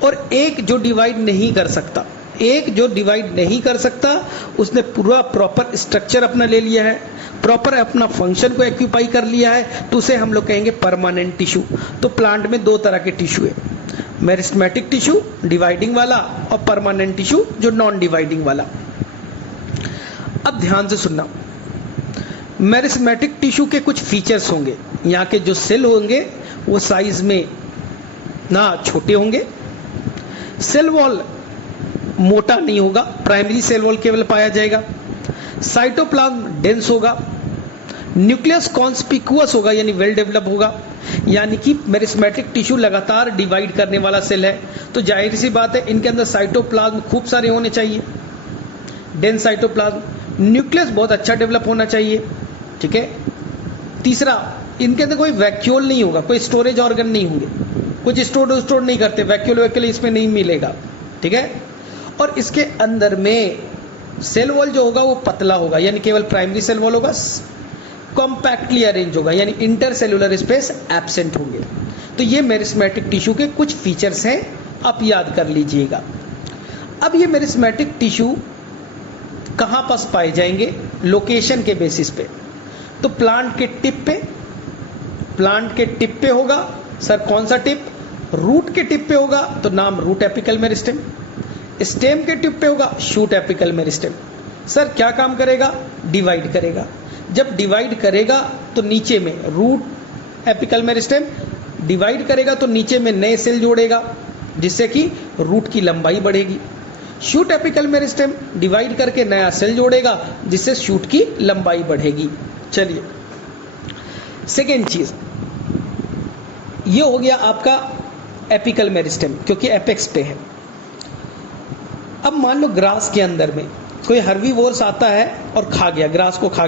और एक जो डिवाइड नहीं कर सकता। एक जो डिवाइड नहीं कर सकता उसने पूरा प्रॉपर स्ट्रक्चर अपना ले लिया है, प्रॉपर अपना फंक्शन को एक्यूपाई कर लिया है, तो उसे हम लोग कहेंगे परमानेंट टिश्यू। तो प्लांट में दो तरह के टिश्यू है, मेरिस्टेमेटिक टिश्यू डिवाइडिंग वाला और परमानेंट टिश्यू जो नॉन डिवाइडिंग वाला। अब ध्यान से सुनना, मेरिस्टेमेटिक टिश्यू के कुछ फीचर्स होंगे। यहाँ के जो सेल होंगे वो साइज में ना छोटे होंगे, सेल वॉल मोटा नहीं होगा, प्राइमरी सेल वॉल केवल पाया जाएगा, साइटोप्लाज्म डेंस होगा, न्यूक्लियस कॉन्स्पिकुअस होगा यानी वेल डेवलप होगा। यानी कि मेरिस्टेमेटिक टिश्यू लगातार डिवाइड करने वाला सेल है, तो जाहिर सी बात है इनके अंदर साइटोप्लाज्म खूब सारे होने चाहिए, डेंस साइटोप्लाज्म। न्यूक्लियस बहुत अच्छा डेवलप होना चाहिए, ठीक है। तीसरा, इनके अंदर कोई वैक्यूल नहीं होगा, कोई स्टोरेज ऑर्गन नहीं होंगे, कुछ स्टोर नहीं करते, वैक्यूल इसमें नहीं मिलेगा, ठीक है। और इसके अंदर में सेल वॉल जो होगा वो पतला होगा, यानी केवल प्राइमरी सेल वॉल होगा, कॉम्पैक्टली अरेंज होगा, यानी इंटरसेलुलर स्पेस एब्सेंट होंगे। तो ये मेरिस्टेमेटिक टिश्यू के कुछ फीचर्स हैं, आप याद कर लीजिएगा। अब ये मेरिस्टेमेटिक टिश्यू कहां पास पाए जाएंगे? लोकेशन के बेसिस पे। तो प्लांट के टिप पे, प्लांट के टिप पे होगा। सर कौन सा टिप? रूट के टिप पे होगा तो नाम रूट एपिकल मेरिस्टेम। स्टेम के टिप पे होगा शूट एपिकल मेरिस्टेम। सर क्या काम करेगा? डिवाइड करेगा। जब डिवाइड करेगा तो नीचे में रूट एपिकल मेरिस्टेम डिवाइड करेगा तो नीचे में नए सेल जोड़ेगा, जिससे कि रूट की लंबाई बढ़ेगी। शूट एपिकल मेरिस्टेम डिवाइड करके नया सेल जोड़ेगा, जिससे शूट की लंबाई बढ़ेगी। चलिए, सेकेंड चीज ये हो गया आपका एपिकल मेरिस्टेम, क्योंकि एपेक्स पे है। अब मान लो ग्रास के अंदर में कोई हर्बीवोर्स आता है और खा गया, ग्रास को खा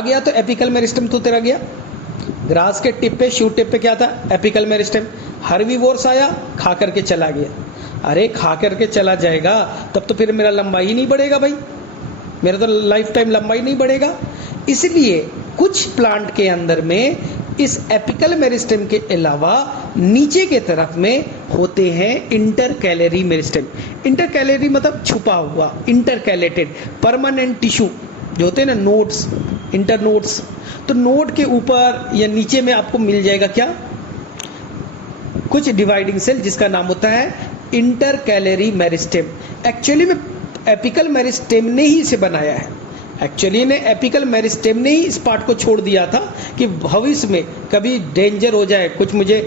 गया तो एपिकल मेरिस्टेम तो तेरा गया। ग्रास के टिप पे, शूट टिप पे क्या था? Apical meristem. हर्बीवोर्स आया, खा करके चला गया। अरे खा करके चला जाएगा तब तो फिर मेरा लंबाई ही नहीं बढ़ेगा भाई, मेरा तो लाइफ टाइम लंबाई नहीं बढ़ेगा। इसलिए कुछ प्लांट के अंदर में इस एपिकल मेरिस्टेम के अलावा नीचे के तरफ में होते हैं इंटरकैलरी मेरिस्टेम। इंटरकैलरी मतलब छुपा हुआ, इंटरकैलेटेड परमानेंट टिश्यू जो होते हैं ना, नोड्स, इंटरनोड्स। तो नोड के ऊपर या नीचे में आपको मिल जाएगा क्या? कुछ डिवाइडिंग सेल, जिसका नाम होता है इंटरकैलरी मेरिस्टेम। एक्चुअली में एपिकल मेरिस्टेम ने ही इसे बनाया है। एक्चुअली ने एपिकल मेरिस्टेम ने ही इस पार्ट को छोड़ दिया था कि भविष्य में कभी डेंजर हो जाए, कुछ मुझे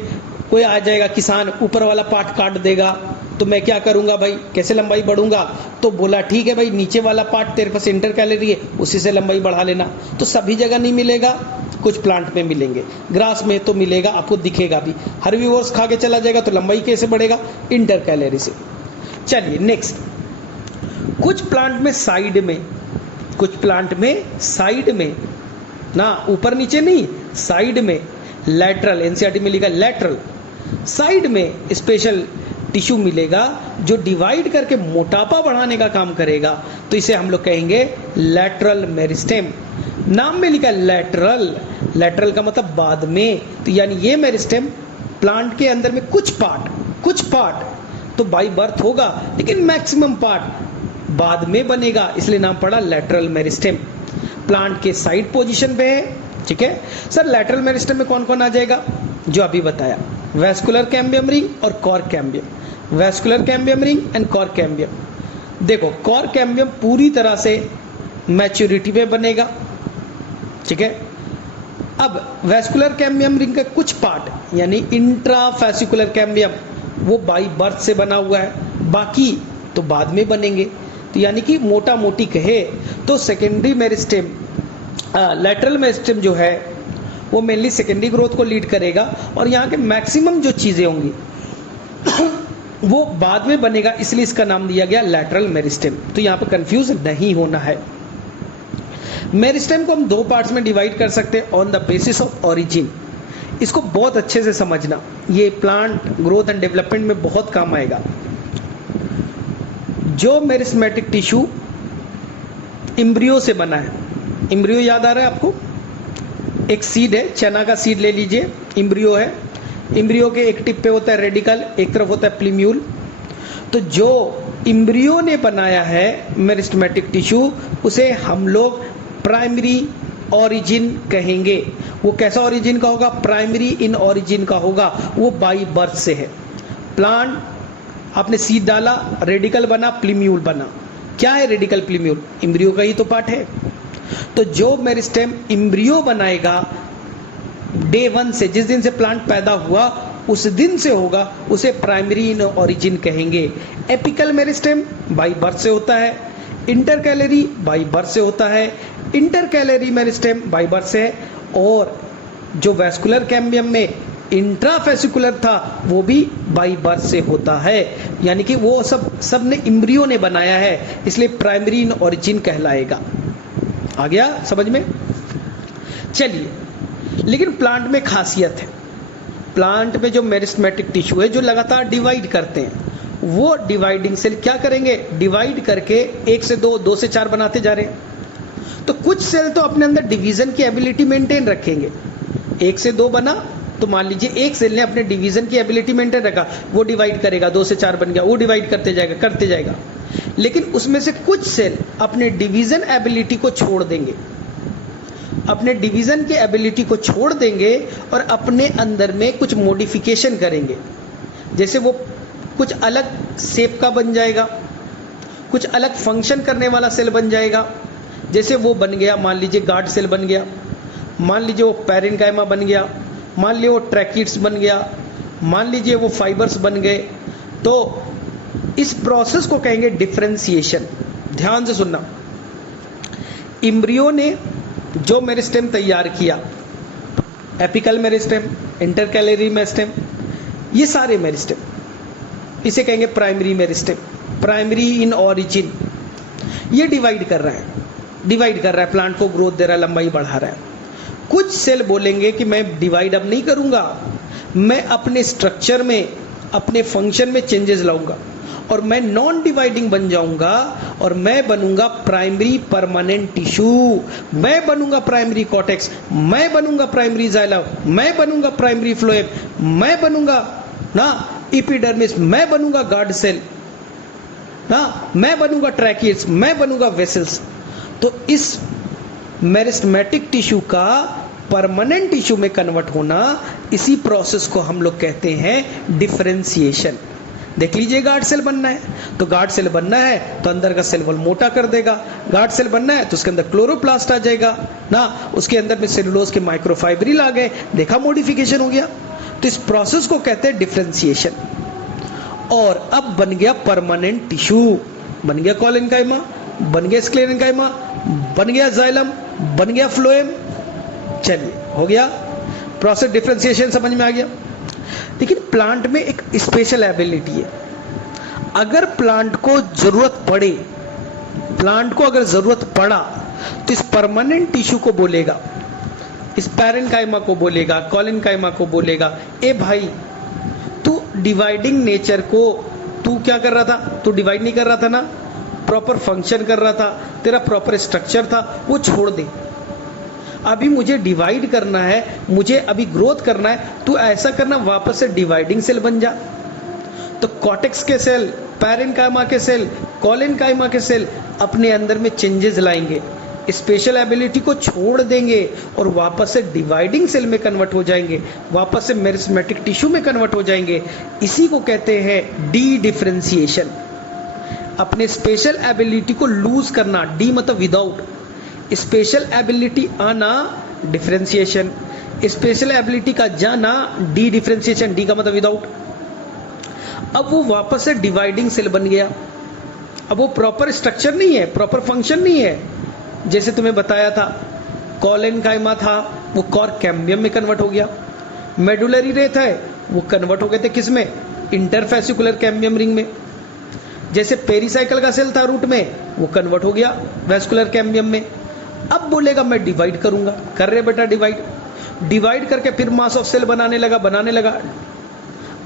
कोई आ जाएगा किसान, ऊपर वाला पार्ट काट देगा, तो मैं क्या करूंगा भाई, कैसे लंबाई बढ़ूंगा? तो बोला ठीक है भाई, नीचे वाला पार्ट तेरे पास इंटरकैलरी है, उसी से लंबाई बढ़ा लेना। तो सभी जगह नहीं मिलेगा, कुछ प्लांट में मिलेंगे, ग्रास में तो मिलेगा, आपको दिखेगा भी। हर्बीवोर्स खा के चला जाएगा तो लंबाई कैसे बढ़ेगा? इंटरकैलरी से। चलिए नेक्स्ट, कुछ प्लांट में साइड में, कुछ प्लांट में साइड में ना, ऊपर नीचे नहीं, साइड में लैटरल, एनसीईआरटी में लिखा लैटरल, साइड में स्पेशल टिश्यू मिलेगा जो डिवाइड करके मोटापा बढ़ाने का काम करेगा। तो इसे हम लोग कहेंगे लैटरल मेरिस्टेम। नाम में लिखा लैटरल, लैटरल का मतलब बाद में। तो यानी ये मेरिस्टेम प्लांट के अंदर में कुछ पार्ट तो बाई बर्थ होगा, लेकिन मैक्सिमम पार्ट बाद में बनेगा, इसलिए नाम पड़ा लैटरल मेरिस्टेम। प्लांट के साइड पोजीशन पे है, ठीक है। सर लैटरल मेरिस्टेम में कौन कौन आ जाएगा? जो अभी बताया, वैस्कुलर कैम्बियम रिंग और cork cambium, vascular cambium ring and cork cambium. देखो कॉर कैम्बियम पूरी तरह से मैच्योरिटी में बनेगा, ठीक है। अब वैस्कुलर कैम्बियम रिंग के कुछ पार्ट यानी इंट्राफेसिकुलर कैम्बियम वो बाई बर्थ से बना हुआ है, बाकी तो बाद में बनेंगे। तो यानी कि मोटा मोटी कहे तो सेकेंडरी मेरिस्टेम, लैटरल मेरिस्टेम जो है वो मेनली सेकेंडरी ग्रोथ को लीड करेगा और यहाँ के मैक्सिमम जो चीजें होंगी वो बाद में बनेगा, इसलिए इसका नाम दिया गया लैटरल मेरिस्टेम। तो यहाँ पर कंफ्यूज नहीं होना है। मेरिस्टेम को हम दो पार्ट्स में डिवाइड कर सकते हैं on the basis of origin. इसको बहुत अच्छे से समझना, ये प्लांट ग्रोथ एंड डेवलपमेंट में बहुत काम आएगा। जो मेरिस्मेटिक टिश्यू इम्ब्रियो से बना है, इम्ब्रियो याद आ रहा है आपको, एक सीड है, चना का सीड ले लीजिए, इम्ब्रियो है। इम्ब्रियो के एक टिप पे होता है रेडिकल, एक तरफ होता है प्लीम्यूल। तो जो इम्ब्रियो ने बनाया है मेरिस्टेमेटिक टिश्यू, उसे हम लोग प्राइमरी ओरिजिन कहेंगे। वो कैसा ओरिजिन का होगा? प्राइमरी इन ओरिजिन का होगा, वो बाई बर्थ से है। प्लांट आपने सीड डाला, रेडिकल बना, प्लीम्यूल बना। क्या है रेडिकल प्लीम्यूल? इम्ब्रियो का ही तो पार्ट है। तो जो मेरिस्टेम इम्ब्रियो बनाएगा डे 1 से, जिस दिन से प्लांट पैदा हुआ उस दिन से होगा, उसे प्राइमरी इन ओरिजिन कहेंगे। एपिकल मेरिस्टेम बाई बर्थ से होता है, इंटरकैलरी बाई बर्थ से होता है, इंटरकैलरी मेरिस्टेम बाई बर्थ से है, और जो वैस्कुलर कैम्बियम में इंट्राफेसिकुलर था वो भी बाई बर्थ से होता है। यानी कि वो सब ने इम्ब्रियो ने बनाया है, इसलिए प्राइमरी इन ओरिजिन कहलाएगा। आ गया समझ में? चलिए, लेकिन प्लांट में खासियत है, प्लांट में जो मेरिस्टेमेटिक टिश्यू है जो लगातार डिवाइड करते हैं, वो डिवाइडिंग सेल क्या करेंगे? डिवाइड करके 1 से 2, 2 से 4 बनाते जा रहे हैं। तो कुछ सेल तो अपने अंदर डिवीजन की एबिलिटी मेंटेन रखेंगे। 1 से 2 बना तो मान लीजिए एक सेल ने अपने डिवीजन की एबिलिटी मेंटेन रखा, वो डिवाइड करेगा, 2 से 4 बन गया, वो डिवाइड करते जाएगा। लेकिन उसमें से कुछ सेल अपने डिवीजन एबिलिटी को छोड़ देंगे, अपने डिवीजन की एबिलिटी को छोड़ देंगे और अपने अंदर में कुछ मॉडिफिकेशन करेंगे। जैसे वो कुछ अलग शेप का बन जाएगा, कुछ अलग फंक्शन करने वाला सेल बन जाएगा। जैसे वो बन गया, मान लीजिए गार्ड सेल बन गया, मान लीजिए वो पैरेन्काइमा बन गया, मान लीजिए वो ट्रैकिड्स बन गया, मान लीजिए वो फाइबर्स बन गए। तो इस प्रोसेस को कहेंगे डिफरेंशिएशन। ध्यान से सुनना, इम्ब्रियो ने जो मेरिस्टेम तैयार किया, एपिकल मेरिस्टेम, इंटरकैलरी मेरिस्टेम, ये सारे मेरिस्टेम, इसे कहेंगे primary meristem, primary in origin. ये डिवाइड कर रहा है प्लांट को, ग्रोथ दे रहा है, लंबाई बढ़ा रहा है। कुछ सेल बोलेंगे कि मैं डिवाइड अब नहीं करूंगा, मैं अपने स्ट्रक्चर में, अपने फंक्शन में चेंजेस लाऊंगा और मैं नॉन डिवाइडिंग बन जाऊंगा और मैं बनूंगा प्राइमरी परमानेंट टिश्यू, मैं बनूंगा प्राइमरी कॉर्टेक्स, मैं बनूंगा प्राइमरी जाइलम, मैं बनूंगा प्राइमरी फ्लोएम, मैं बनूंगा ना एपिडर्मिस, मैं बनूंगा गार्ड सेल ना, मैं बनूंगा ट्रैकिड्स, मैं बनूंगा वेसल्स। तो इस मेरिस्टेमेटिक टिश्यू का परमानेंट टिश्यू में कन्वर्ट होना, इसी प्रोसेस को हम लोग कहते हैं डिफरेंशिएशन। देख लीजिए, गार्ड सेल बनना है तो गार्ड सेल बनना है तो अंदर का सेल वॉल मोटा कर देगा, गार्ड सेल बनना है तो उसके अंदर क्लोरोप्लास्ट आ जाएगा ना, उसके अंदर में सेलुलोज के माइक्रोफाइब्रिल आ गए, देखा मॉडिफिकेशन हो गया। तो इस प्रोसेस को कहते हैं डिफरेंशिएशन। और अब बन गया परमानेंट टिश्यू, बन गया कोलेनकाइमा, बन गया स्क्लेरेनकाइमा, बन गया जाइलम, बन गया फ्लोएम। चलिए, हो गया प्रोसेस डिफरेंशिएशन, समझ में आ गया। लेकिन प्लांट में एक स्पेशल एबिलिटी है, अगर प्लांट को जरूरत पड़े, प्लांट को अगर जरूरत पड़ा तो इस परमानेंट टिश्यू को बोलेगा, इस पैरेन्काइमा को बोलेगा, कोलेनकाइमा को बोलेगा, ए भाई तू डिवाइडिंग नेचर को, तू क्या कर रहा था? तू डिवाइड नहीं कर रहा था ना, प्रॉपर फंक्शन कर रहा था, तेरा प्रॉपर स्ट्रक्चर था, वो छोड़ दे। अभी मुझे डिवाइड करना है, मुझे अभी ग्रोथ करना है, तू ऐसा करना, वापस से डिवाइडिंग सेल बन जा। तो कॉर्टेक्स के सेल, पैरेन्काइमा के सेल, कोलेनकाइमा के सेल अपने अंदर में चेंजेस लाएंगे, स्पेशल एबिलिटी को छोड़ देंगे और वापस से डिवाइडिंग सेल में कन्वर्ट हो जाएंगे, वापस से मेरिस्टेमेटिक टिश्यू में कन्वर्ट हो जाएंगे। इसी को कहते हैं डी डिफरेंशिएशन। अपने स्पेशल एबिलिटी को लूज करना, डी मतलब विदाउट, स्पेशल एबिलिटी आना डिफरेंशिएशन, स्पेशल एबिलिटी का जाना डी डिफरेंशिएशन, डी का मतलब विदाउट। अब वो वापस से डिवाइडिंग सेल बन गया। अब वो प्रॉपर स्ट्रक्चर नहीं है, प्रॉपर फंक्शन नहीं है। जैसे तुम्हें बताया था कॉलेनकाइमा था, वो कॉर कैम्बियम में कन्वर्ट हो गया। मेडुलरी रे था, वो कन्वर्ट हो गए थे किस में, इंटरफेसिकुलर कैम्बियम रिंग में। जैसे पेरिसाइकल का सेल था रूट में, वो कन्वर्ट हो गया वेस्कुलर कैम्बियम में। अब बोलेगा मैं डिवाइड करूंगा, कर रहे बेटा डिवाइड करके फिर मास ऑफ सेल बनाने लगा।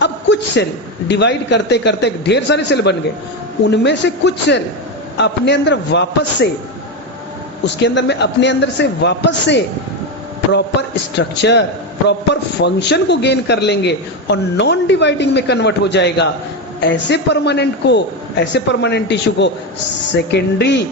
अब कुछ सेल डिवाइड करते करते ढेर सारे सेल बन गए, उनमें से कुछ सेल अपने अंदर वापस से, उसके अंदर में अपने अंदर से वापस से प्रॉपर स्ट्रक्चर, प्रॉपर फंक्शन को गेन कर लेंगे और नॉन डिवाइडिंग में कन्वर्ट हो जाएगा। ऐसे परमानेंट टिश्यू को सेकेंडरी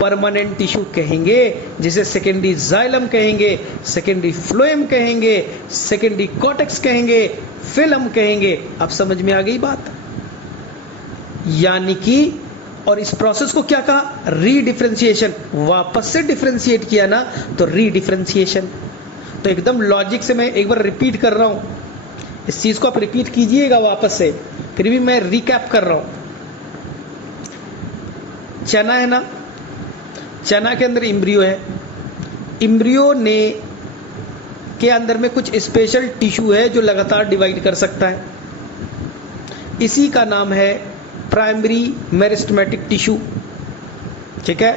परमानेंट टिश्यू कहेंगे, जिसे सेकेंडरी जाइलम कहेंगे, सेकेंडरी फ्लोएम कहेंगे, सेकेंडरी कॉर्टेक्स कहेंगे, फिल्म कहेंगे। अब समझ में आ गई बात? यानी कि, और इस प्रोसेस को क्या कहा, रीडिफरेंशिएशन। वापस से डिफरेंशिएट किया ना तो रीडिफरेंशिएशन। तो एकदम लॉजिक से मैं एक बार रिपीट कर रहा हूं, इस चीज को आप रिपीट कीजिएगा वापस से, फिर भी मैं रिकैप कर रहा हूं। चना है ना, चना के अंदर इम्ब्रियो है, इम्ब्रियो ने के अंदर में कुछ स्पेशल टिश्यू है जो लगातार डिवाइड कर सकता है। इसी का नाम है प्राइमरी मेरिस्टेमेटिक टिश्यू। ठीक है,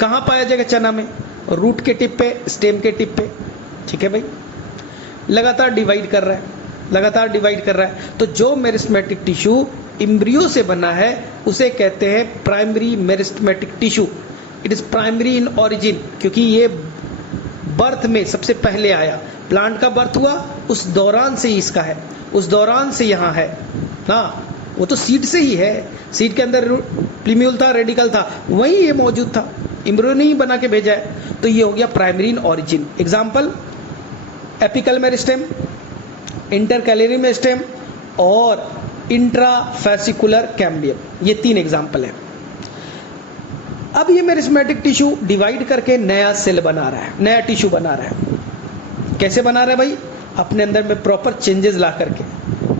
कहां पाया जाएगा चना में, रूट के टिप पे, स्टेम के टिप पे। ठीक है भाई, लगातार डिवाइड कर रहा है। तो जो मेरिस्टेमेटिक टिश्यू इम्ब्रियो से बना है उसे कहते हैं primary meristematic tissue. It is primary in origin, क्योंकि ये बर्थ में सबसे पहले आया। प्लांट का बर्थ हुआ उस दौरान से ही इसका है, उस दौरान से यहां है ना। वो तो सीड से ही है, सीड के अंदर प्लीम्यूल था, रेडिकल था, वहीं ये मौजूद था, इम्ब्रियो ने ही बना के भेजा है। तो ये हो गया प्राइमरी इन origin. Example, apical meristem, intercalary meristem और इंट्राफेसिकुलर कैम्बियम, ये 3 एग्जाम्पल है। अब ये मेरिस्टेमेटिक टिश्यू डिवाइड करके नया सेल बना रहा है, नया टिश्यू बना रहा है। कैसे बना रहा है भाई? अपने अंदर में प्रॉपर चेंजेस ला करके।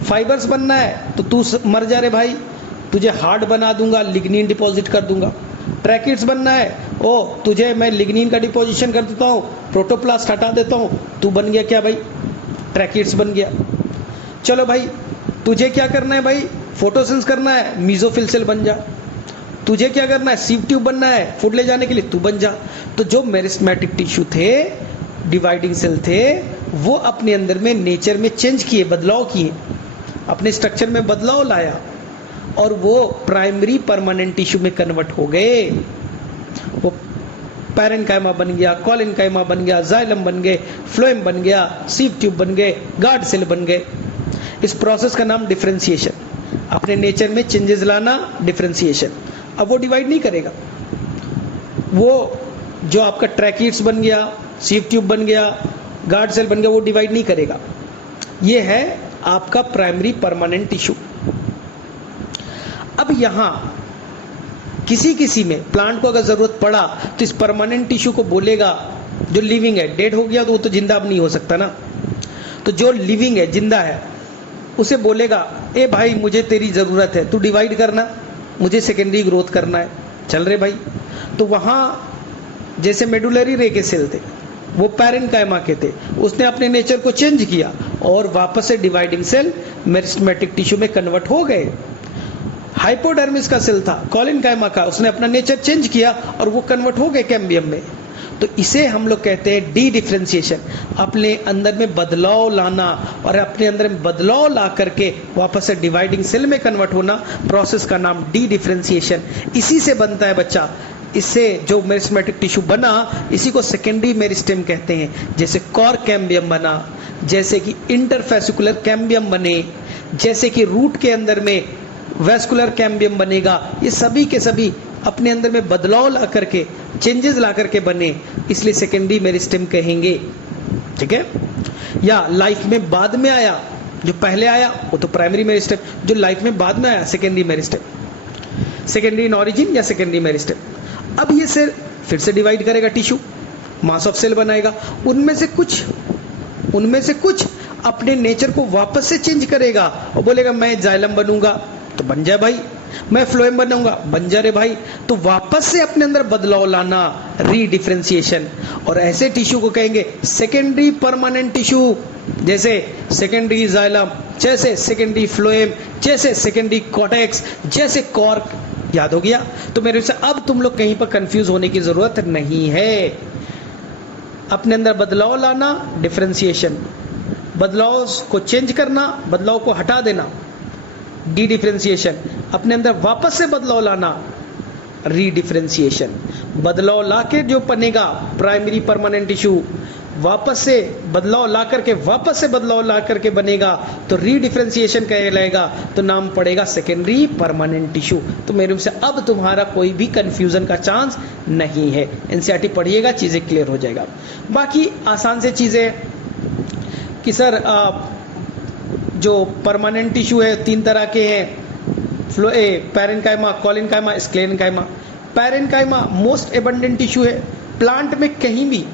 फाइबर्स बनना है तो तू मर जा रे भाई, तुझे हार्ड बना दूंगा, लिग्निन डिपॉजिट कर दूंगा। ट्रैकिड्स बनना है, ओ तुझे मैं लिग्निन का डिपोजिशन कर देता हूं, प्रोटोप्लास्ट हटा देता हूं, तू बन गया क्या भाई, ट्रैकिड्स बन गया। चलो भाई, तुझे क्या करना है भाई, फोटोसिंथेसिस करना है, मीजोफिल सेल बन जा। तुझे क्या करना है, सीव ट्यूब बनना है फूड ले जाने के लिए, तू बन जा। तो जो मेरिस्टेमेटिक टिश्यू थे, डिवाइडिंग सेल थे, वो अपने अंदर में नेचर में चेंज किए, बदलाव किए, अपने स्ट्रक्चर में बदलाव लाया और वो प्राइमरी परमानेंट टिश्यू में कन्वर्ट हो गए। वो पैरेन्काइमा बन गया, कॉलेनकाइमा बन गया, जाइलम बन गए, फ्लोएम बन गया, सीव ट्यूब बन गए, गार्ड सेल बन गए। इस प्रोसेस का नाम डिफरेंशिएशन, अपने नेचर में चेंजेस लाना, डिफरेंशिएशन। अब वो डिवाइड नहीं करेगा, वो जो आपका ट्रैकिड्स बन गया, सीव ट्यूब बन गया, गार्ड सेल बन गया, वो डिवाइड नहीं करेगा। ये है आपका प्राइमरी परमानेंट टिश्यू। अब यहां किसी में प्लांट को अगर जरूरत पड़ा तो इस परमानेंट टिश्यू को बोलेगा, जो लिविंग है, डेड हो गया तो वो तो जिंदा अब नहीं हो सकता ना, तो जो लिविंग है, जिंदा है, उसे बोलेगा, ए भाई मुझे तेरी जरूरत है, तू डिवाइड करना, मुझे सेकेंडरी ग्रोथ करना है, चल रहे भाई। तो वहां जैसे मेडुलरी रे के सेल थे, वो पैरेन्काइमा के थे, उसने अपने नेचर को चेंज किया और वापस से डिवाइडिंग सेल मेरिस्टेमेटिक टिश्यू में कन्वर्ट हो गए। हाइपोडर्मिस का सेल था, कॉलेनकाइमा का, उसने अपना नेचर चेंज किया और वो कन्वर्ट हो गए कैम्बियम में। तो इसे हम लोग कहते हैं डी डिफरेंशिएशन, अपने अंदर में बदलाव लाना और अपने अंदर में बदलाव ला करके वापस से डिवाइडिंग सेल में कन्वर्ट होना, प्रोसेस का नाम डी डिफरेंशिएशन। इसी से बनता है बच्चा, इससे जो मेरिस्टेमेटिक टिश्यू बना, इसी को सेकेंडरी मेरिस्टेम कहते हैं। जैसे कॉर कैम्बियम बना, जैसे कि इंटरफेसिकुलर कैम्बियम बने, जैसे कि रूट के अंदर में वेस्कुलर कैम्बियम बनेगा, ये सभी के सभी अपने अंदर में बदलाव ला करके, चेंजेस ला करके बने, इसलिए सेकेंडरी मेरिस्टेम कहेंगे। ठीक है, या लाइफ में बाद में आया, जो पहले आया वो तो प्राइमरी मेरिस्टेम, जो लाइफ में बाद में आया secondary meristem, secondary in origin या सेकेंडरी मेरिस्टेम। अब ये सेल फिर से डिवाइड करेगा टिश्यू, मास ऑफ सेल बनाएगा, उनमें से कुछ अपने नेचर को वापस से चेंज करेगा और बोलेगा मैं जाइलम बनूंगा, तो बन जाए भाई, मैं फ्लोएम बनाऊंगा, बन जा रे भाई। तो वापस से अपने अंदर बदलाव लाना, रीडिफरेंशिएशन। और ऐसे टिश्यू को कहेंगे सेकेंडरी परमानेंट टिश्यू, जैसे सेकेंडरी जाइलम, जैसे सेकेंडरी फ्लोएम, जैसे सेकेंडरी कॉर्टेक्स, जैसे कॉर्क। याद हो गया? तो मेरे से अब तुम लोग कहीं पर कंफ्यूज होने की जरूरत नहीं है। अपने अंदर बदलाव लाना, डिफरेंशिएशन, बदलाव को चेंज करना, बदलाव को हटा देना, डी डिफरेंशिएशन, अपने अंदर वापस से बदलाव लाना, रीडिफरेंशिएशन। बदलाव लाके जो बनेगा प्राइमरी परमानेंट टिश्यू, वापस से बदलाव ला करके वापस से बदलाव ला करके बनेगा तो रीडिफरेंशिएशन कहलाएगा, तो नाम पड़ेगा सेकेंडरी परमानेंट टिश्यू। तो मेरे से अब तुम्हारा कोई भी कंफ्यूजन का चांस नहीं है। एनसीईआरटी पढ़िएगा, चीजें क्लियर हो जाएगा। बाकी आसान से चीजें कि सर जो परमानेंट टिश्यू है 3 तरह के हैं, parenchyma, collenchyma, sclerenchyma. Parenchyma most abundant tissue है, प्लांट में कहीं भी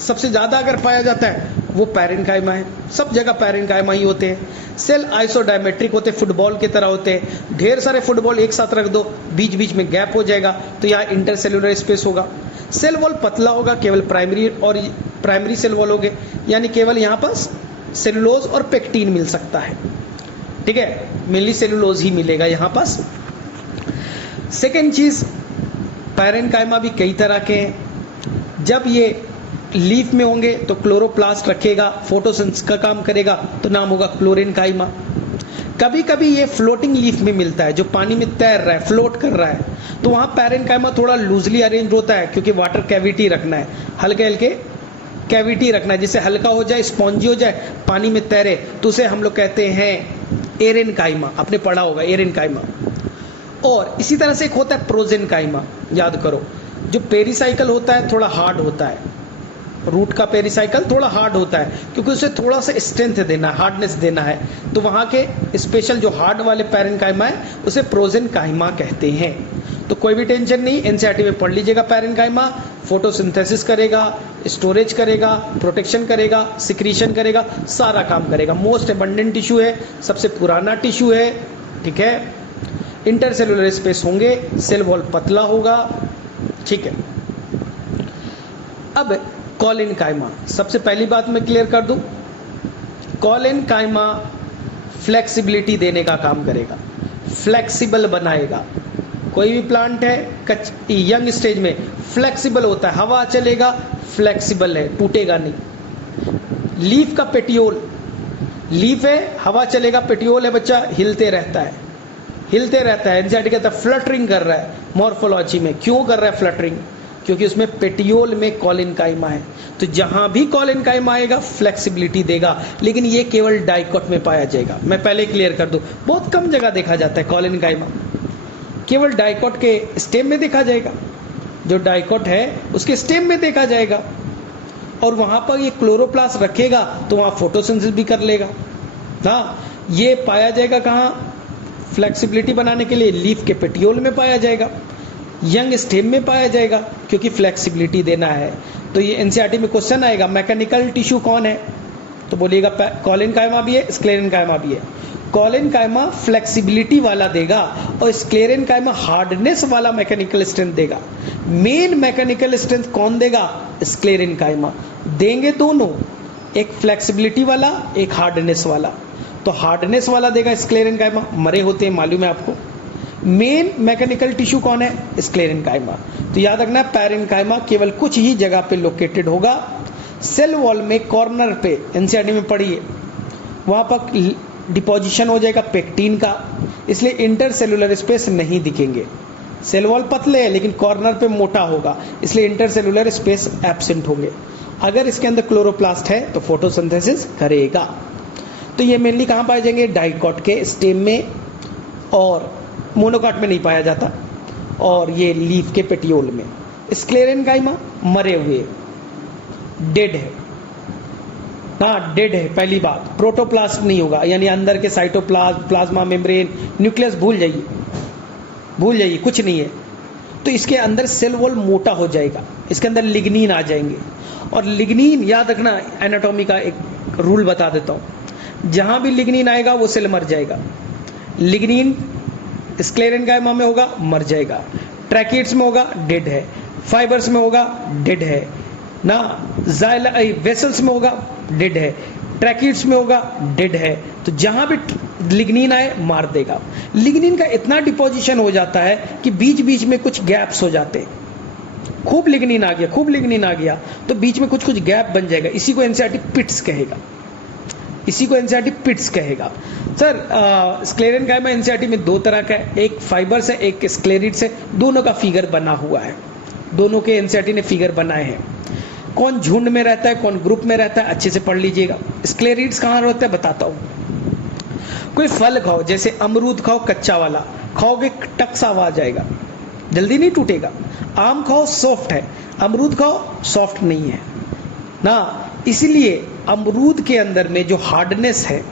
सबसे ज्यादा अगर पाया जाता है वो पैरेन्काइमा है, सब जगह पैरेन्काइमा ही होते हैं। सेल आइसोडायमेट्रिक होते हैं, फुटबॉल की तरह होते हैं, ढेर सारे फुटबॉल एक साथ रख दो, बीच बीच में गैप हो जाएगा तो यहाँ इंटरसेलुलर स्पेस होगा। सेल वॉल पतला होगा, केवल प्राइमरी सेल वॉल होंगे, यानी केवल यहाँ पर सेलुलोज और पेक्टिन मिल सकता है। ठीक है, मेनली सेलुलोज ही मिलेगा यहाँ पास। सेकेंड चीज, पैरेन्काइमा भी कई तरह के हैं। जब ये लीफ में होंगे तो क्लोरोप्लास्ट रखेगा, फोटोसिंथेसिस का काम करेगा, तो नाम होगा क्लोरेन्काइमा। कभी कभी ये फ्लोटिंग लीफ में मिलता है, जो पानी में तैर रहा है, फ्लोट कर रहा है, तो वहां पैरेन्काइमा थोड़ा लूजली अरेंज होता है, क्योंकि वाटर कैविटी रखना है, हल्के हल्के कैविटी रखना है, जिससे हल्का हो जाए, स्पॉन्जी हो जाए, पानी में तैरे, तो उसे हम लोग कहते हैं एरेन्काइमा। आपने पढ़ा होगा एरेन्काइमा। और इसी तरह से एक होता है प्रोजेन्काइमा, याद करो, जो पेरिसाइकल होता है थोड़ा हार्ड होता है, रूट का पेरिसाइकल थोड़ा हार्ड होता है, क्योंकि उसे थोड़ा सा स्ट्रेंथ देना है, हार्डनेस देना है, तो वहां के स्पेशल जो हार्ड वाले पैरेन्काइमा है उसे प्रोजेन्काइमा कहते हैं। तो कोई भी टेंशन नहीं, एनसीईआरटी में पढ़ लीजिएगा। पैरेन्काइमा फोटोसिंथेसिस करेगा, स्टोरेज करेगा, प्रोटेक्शन करेगा, सिक्रीशन करेगा, सारा काम करेगा। मोस्ट एबंडेंट टिश्यू है, सबसे पुराना टिश्यू है। ठीक है, इंटरसेलुलर स्पेस होंगे, सेल वॉल पतला होगा। ठीक है, अब कॉलिनकाइमा, सबसे पहली बात मैं क्लियर कर दूं, कॉलिनकाइमा फ्लेक्सिबिलिटी देने का काम करेगा, फ्लेक्सिबल बनाएगा। कोई भी प्लांट है यंग स्टेज में फ्लेक्सिबल होता है, हवा चलेगा, फ्लेक्सिबल है, टूटेगा नहीं। लीफ का पेटियोल, लीफ है, हवा चलेगा, पेटियोल है बच्चा, हिलते रहता है, हिलते रहता है। एनसीईआरटी कहता है फ्लटरिंग कर रहा है। मॉर्फोलॉजी में क्यों कर रहा है फ्लटरिंग? क्योंकि उसमें पेटियोल में कॉलिनकाइमा है। तो जहां भी कॉलिनकाइमा आएगा फ्लेक्सिबिलिटी देगा, लेकिन ये केवल डाइकोट में पाया जाएगा। मैं पहले क्लियर कर दूं, बहुत कम जगह देखा जाता है कॉलिनकाइमा, केवल डाइकोट के स्टेम में देखा जाएगा, जो डाइकोट है उसके स्टेम में देखा जाएगा, और वहां पर ये क्लोरोप्लास्ट रखेगा तो वहां फोटोसिंथेसिस भी कर लेगा। हाँ, ये पाया जाएगा कहाँ? फ्लेक्सिबिलिटी बनाने के लिए लीफ के पेटियोल में पाया जाएगा, यंग स्टेम में पाया जाएगा, क्योंकि फ्लेक्सिबिलिटी देना है। तो ये एनसीईआरटी में क्वेश्चन आएगा, मैकेनिकल टिश्यू कौन है? तो बोलिएगा कॉलिनकाइमा भी है, स्क्लेरेन्काइमा भी है। कॉलिनकाइमा फ्लेक्सिबिलिटी वाला देगा और स्क्लेरेन्काइमा हार्डनेस वाला मैकेनिकल स्ट्रेंथ देगा। मेन मैकेनिकल स्ट्रेंथ कौन देगा? स्क्लेरेन्काइमा देंगे दोनों, एक फ्लेक्सिबिलिटी वाला, एक हार्डनेस वाला। तो हार्डनेस वाला देगा स्क्लेरेन्काइमा, मरे होते हैं मालूम है आपको। मेन मैकेनिकल टिश्यू कौन है? स्क्लेरेन्काइमा। तो याद रखना, पैरेन्काइमा केवल कुछ ही जगह पे लोकेटेड होगा, सेल वॉल में कॉर्नर पे, एनसीईआरटी में पढ़िए, वहां पर डिपोजिशन हो जाएगा पेक्टिन का, इसलिए इंटरसेलुलर स्पेस नहीं दिखेंगे। सेल वॉल पतले है लेकिन कॉर्नर पे मोटा होगा, इसलिए इंटरसेलुलर स्पेस एब्सेंट होंगे। अगर इसके अंदर क्लोरोप्लास्ट है तो फोटोसिंथेसिस करेगा। तो ये मेनली कहाँ पाए जाएंगे? डाइकोट के स्टेम में, और मोनोकॉट में नहीं पाया जाता। और ये लीफ के पेटियोल में। स्क्लेरेनकाइमा मरे हुए, डेड है, हाँ डेड है। पहली बात, प्रोटोप्लास्ट नहीं होगा, यानी अंदर के साइटोप्लाज्म, प्लाज्मा मेम्ब्रेन, न्यूक्लियस भूल जाइए, कुछ नहीं है। तो इसके अंदर सेल वॉल मोटा हो जाएगा, इसके अंदर लिग्निन आ जाएंगे। और लिग्निन याद रखना, एनाटॉमी का एक रूल बता देता हूं, जहां भी लिग्निन आएगा वो सेल मर जाएगा। लिग्निन स्क्लेरेनकाइमा में होगा, मर जाएगा। ट्रैकिड्स में होगा, डेड है। फाइबर्स में होगा, डेड है ना। वेसल्स में होगा, डेड है। ट्रैकिड्स में होगा, डेड है। तो जहां भी लिग्निन आए मार देगा। लिग्निन का इतना डिपोजिशन हो जाता है कि बीच बीच में कुछ गैप्स हो जाते हैं। खूब लिग्निन आ गया तो बीच में कुछ गैप बन जाएगा। इसी को एनसीईआरटी पिट्स कहेगा। सर स्क्लेरेनकाइमा एनसीईआरटी में दो तरह का है, एक फाइबर्स है, एक स्क्लेरिड्स है। दोनों का फिगर बना हुआ है, दोनों के एनसीईआरटी ने फिगर बनाए हैं। कौन झुंड में रहता है, कौन ग्रुप में रहता है, अच्छे से पढ़ लीजिएगा। स्क्लेरिड्स कहाँ रहता है बताता हूं। कोई फल खाओ, जैसे अमरूद खाओ, कच्चा वाला खाओगे टक सा आवाज आएगा, जल्दी नहीं टूटेगा। आम खाओ सॉफ्ट है, अमरूद खाओ सॉफ्ट नहीं है ना। इसलिए अमरूद के अंदर में जो हार्डनेस है,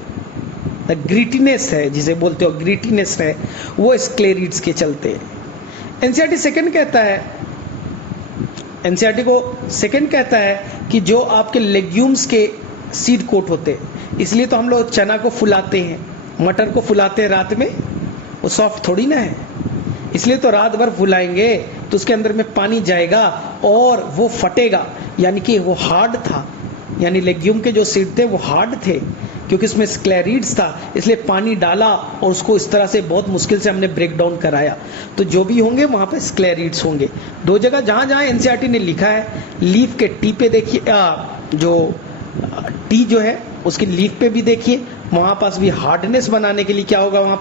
ग्रिटीनेस है, जिसे बोलते हो ग्रिटीनेस है, वो स्क्लेरिड्स के चलते हैं। एनसीईआरटी सेकंड कहता है कि जो आपके लेग्यूम्स के सीड कोट होते हैं, इसलिए तो हम लोग चना को फुलाते हैं, मटर को फुलाते हैं रात में, वो सॉफ्ट थोड़ी ना है। इसलिए तो रात भर फुलाएंगे तो उसके अंदर में पानी जाएगा और वो फटेगा, यानी कि वो हार्ड था। यानी लेग्यूम के जो सीड थे वो हार्ड थे, क्योंकि इसमें स्क्लेरिड्स था, इसलिए पानी डाला और उसको इस तरह से बहुत मुश्किल से हमने ब्रेक डाउन कराया। तो जो भी होंगे वहां पे स्क्लेरिड्स होंगे। दो जगह जहां जहां एनसीईआरटी ने लिखा है, लीफ के टी पे देखिए, जो टी जो है उसकी लीफ पे भी देखिए, वहां पास भी हार्डनेस बनाने के लिए क्या होगा, वहां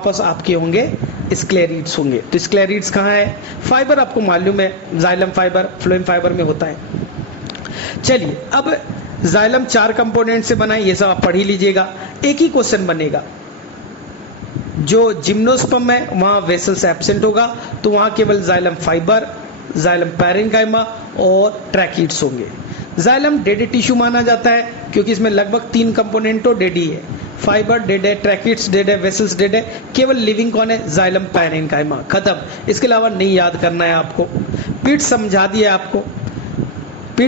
पास आपके होंगे स्क्लेरिड्स होंगे। तो स्क्लेरिड्स कहाँ है? फाइबर आपको मालूम है, जाइलम फाइबर, फ्लोएम फाइबर में होता है। चलिए अब जाइलम 4 कंपोनेंट से बना है, ये सब आप पढ़ ही लीजिएगा। एक ही क्वेश्चन बनेगा, जो जिम्नोस्पर्म है वहां वेसल्स एब्सेंट होगा, तो वहां केवल जाइलम फाइबर, जाइलम पैरेन्काइमा और ट्रैकिड्स होंगे। जाइलम डेड टिश्यू माना जाता है, क्योंकि इसमें लगभग 3 कंपोनेंट तो डेड ही है। फाइबर डेड है, ट्रैकिड्स डेड है, वेसल्स डेड है। केवल लिविंग कौन है? Xylem parenchyma. खत्म, इसके अलावा नहीं याद करना है आपको। पीठ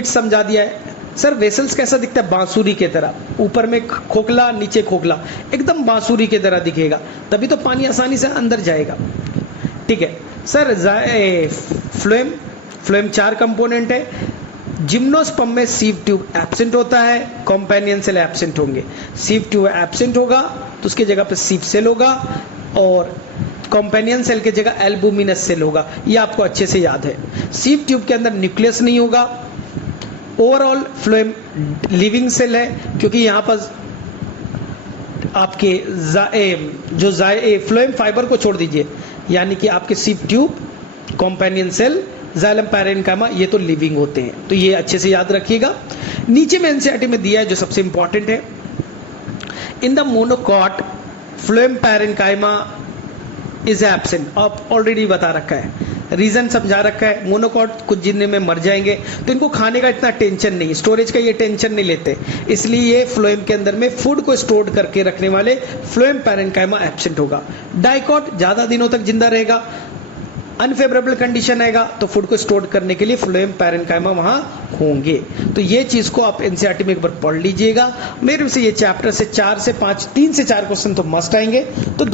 समझा दिया है। सर वेसल्स कैसा दिखता है? बांसुरी की तरह, ऊपर में खोखला, नीचे खोखला, एकदम बांसुरी की तरह दिखेगा, तभी तो पानी आसानी से अंदर जाएगा। ठीक है सर, फ्लोएम 4 कंपोनेंट है। जिम्नोस्पर्म में सीव ट्यूब एब्सेंट होता है, कंपेनियन सेल एब्सेंट होंगे। सीव ट्यूब एब्सेंट होगा तो उसकी जगह पे सीव सेल होगा, और कंपेनियन सेल की जगह एल्बुमिनस सेल होगा। ये आपको अच्छे से याद है। सीव ट्यूब के अंदर न्यूक्लियस नहीं होगा। ओवरऑल फ्लोएम लिविंग सेल है, क्योंकि यहां पर आपके फ्लोएम फाइबर को छोड़ दीजिए, यानी कि आपके sieve tube, companion cell, xylem parenchyma, ये तो लिविंग होते हैं। तो ये अच्छे से याद रखिएगा। नीचे में एनसीईआरटी में दिया है जो सबसे इंपॉर्टेंट है, in the monocot phloem parenchyma is absent. आप ऑलरेडी बता रखा है, रीजन समझा रखा है। मोनोकॉट कुछ जिनने में मर जाएंगे तो इनको खाने का इतना टेंशन नहीं, स्टोरेज का ये टेंशन नहीं लेते, इसलिए ये फ्लोएम के अंदर में फूड को स्टोर करके रखने वाले फ्लोएम पैरेन्काइमा एब्सेंट होगा। डाइकॉट ज्यादा दिनों तक जिंदा रहेगा, अनफेवरेबल कंडीशन आएगा तो फूड को स्टोर करने के लिए फ्लोएम पैरेन्काइमा वहां होंगे। तो ये चीज को आप एनसीईआरटी में एक बार पढ़ लीजिएगा। मेरे से ये चैप्टर से 3 से 4 क्वेश्चन तो मस्ट आएंगे। तो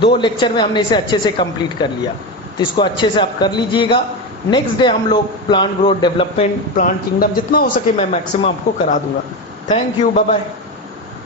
2 लेक्चर में हमने इसे अच्छे से कंप्लीट कर लिया, तो इसको अच्छे से आप कर लीजिएगा। नेक्स्ट डे हम लोग plant growth development, plant kingdom, जितना हो सके मैं मैक्सिमम आपको करा दूंगा। Thank you, bye bye.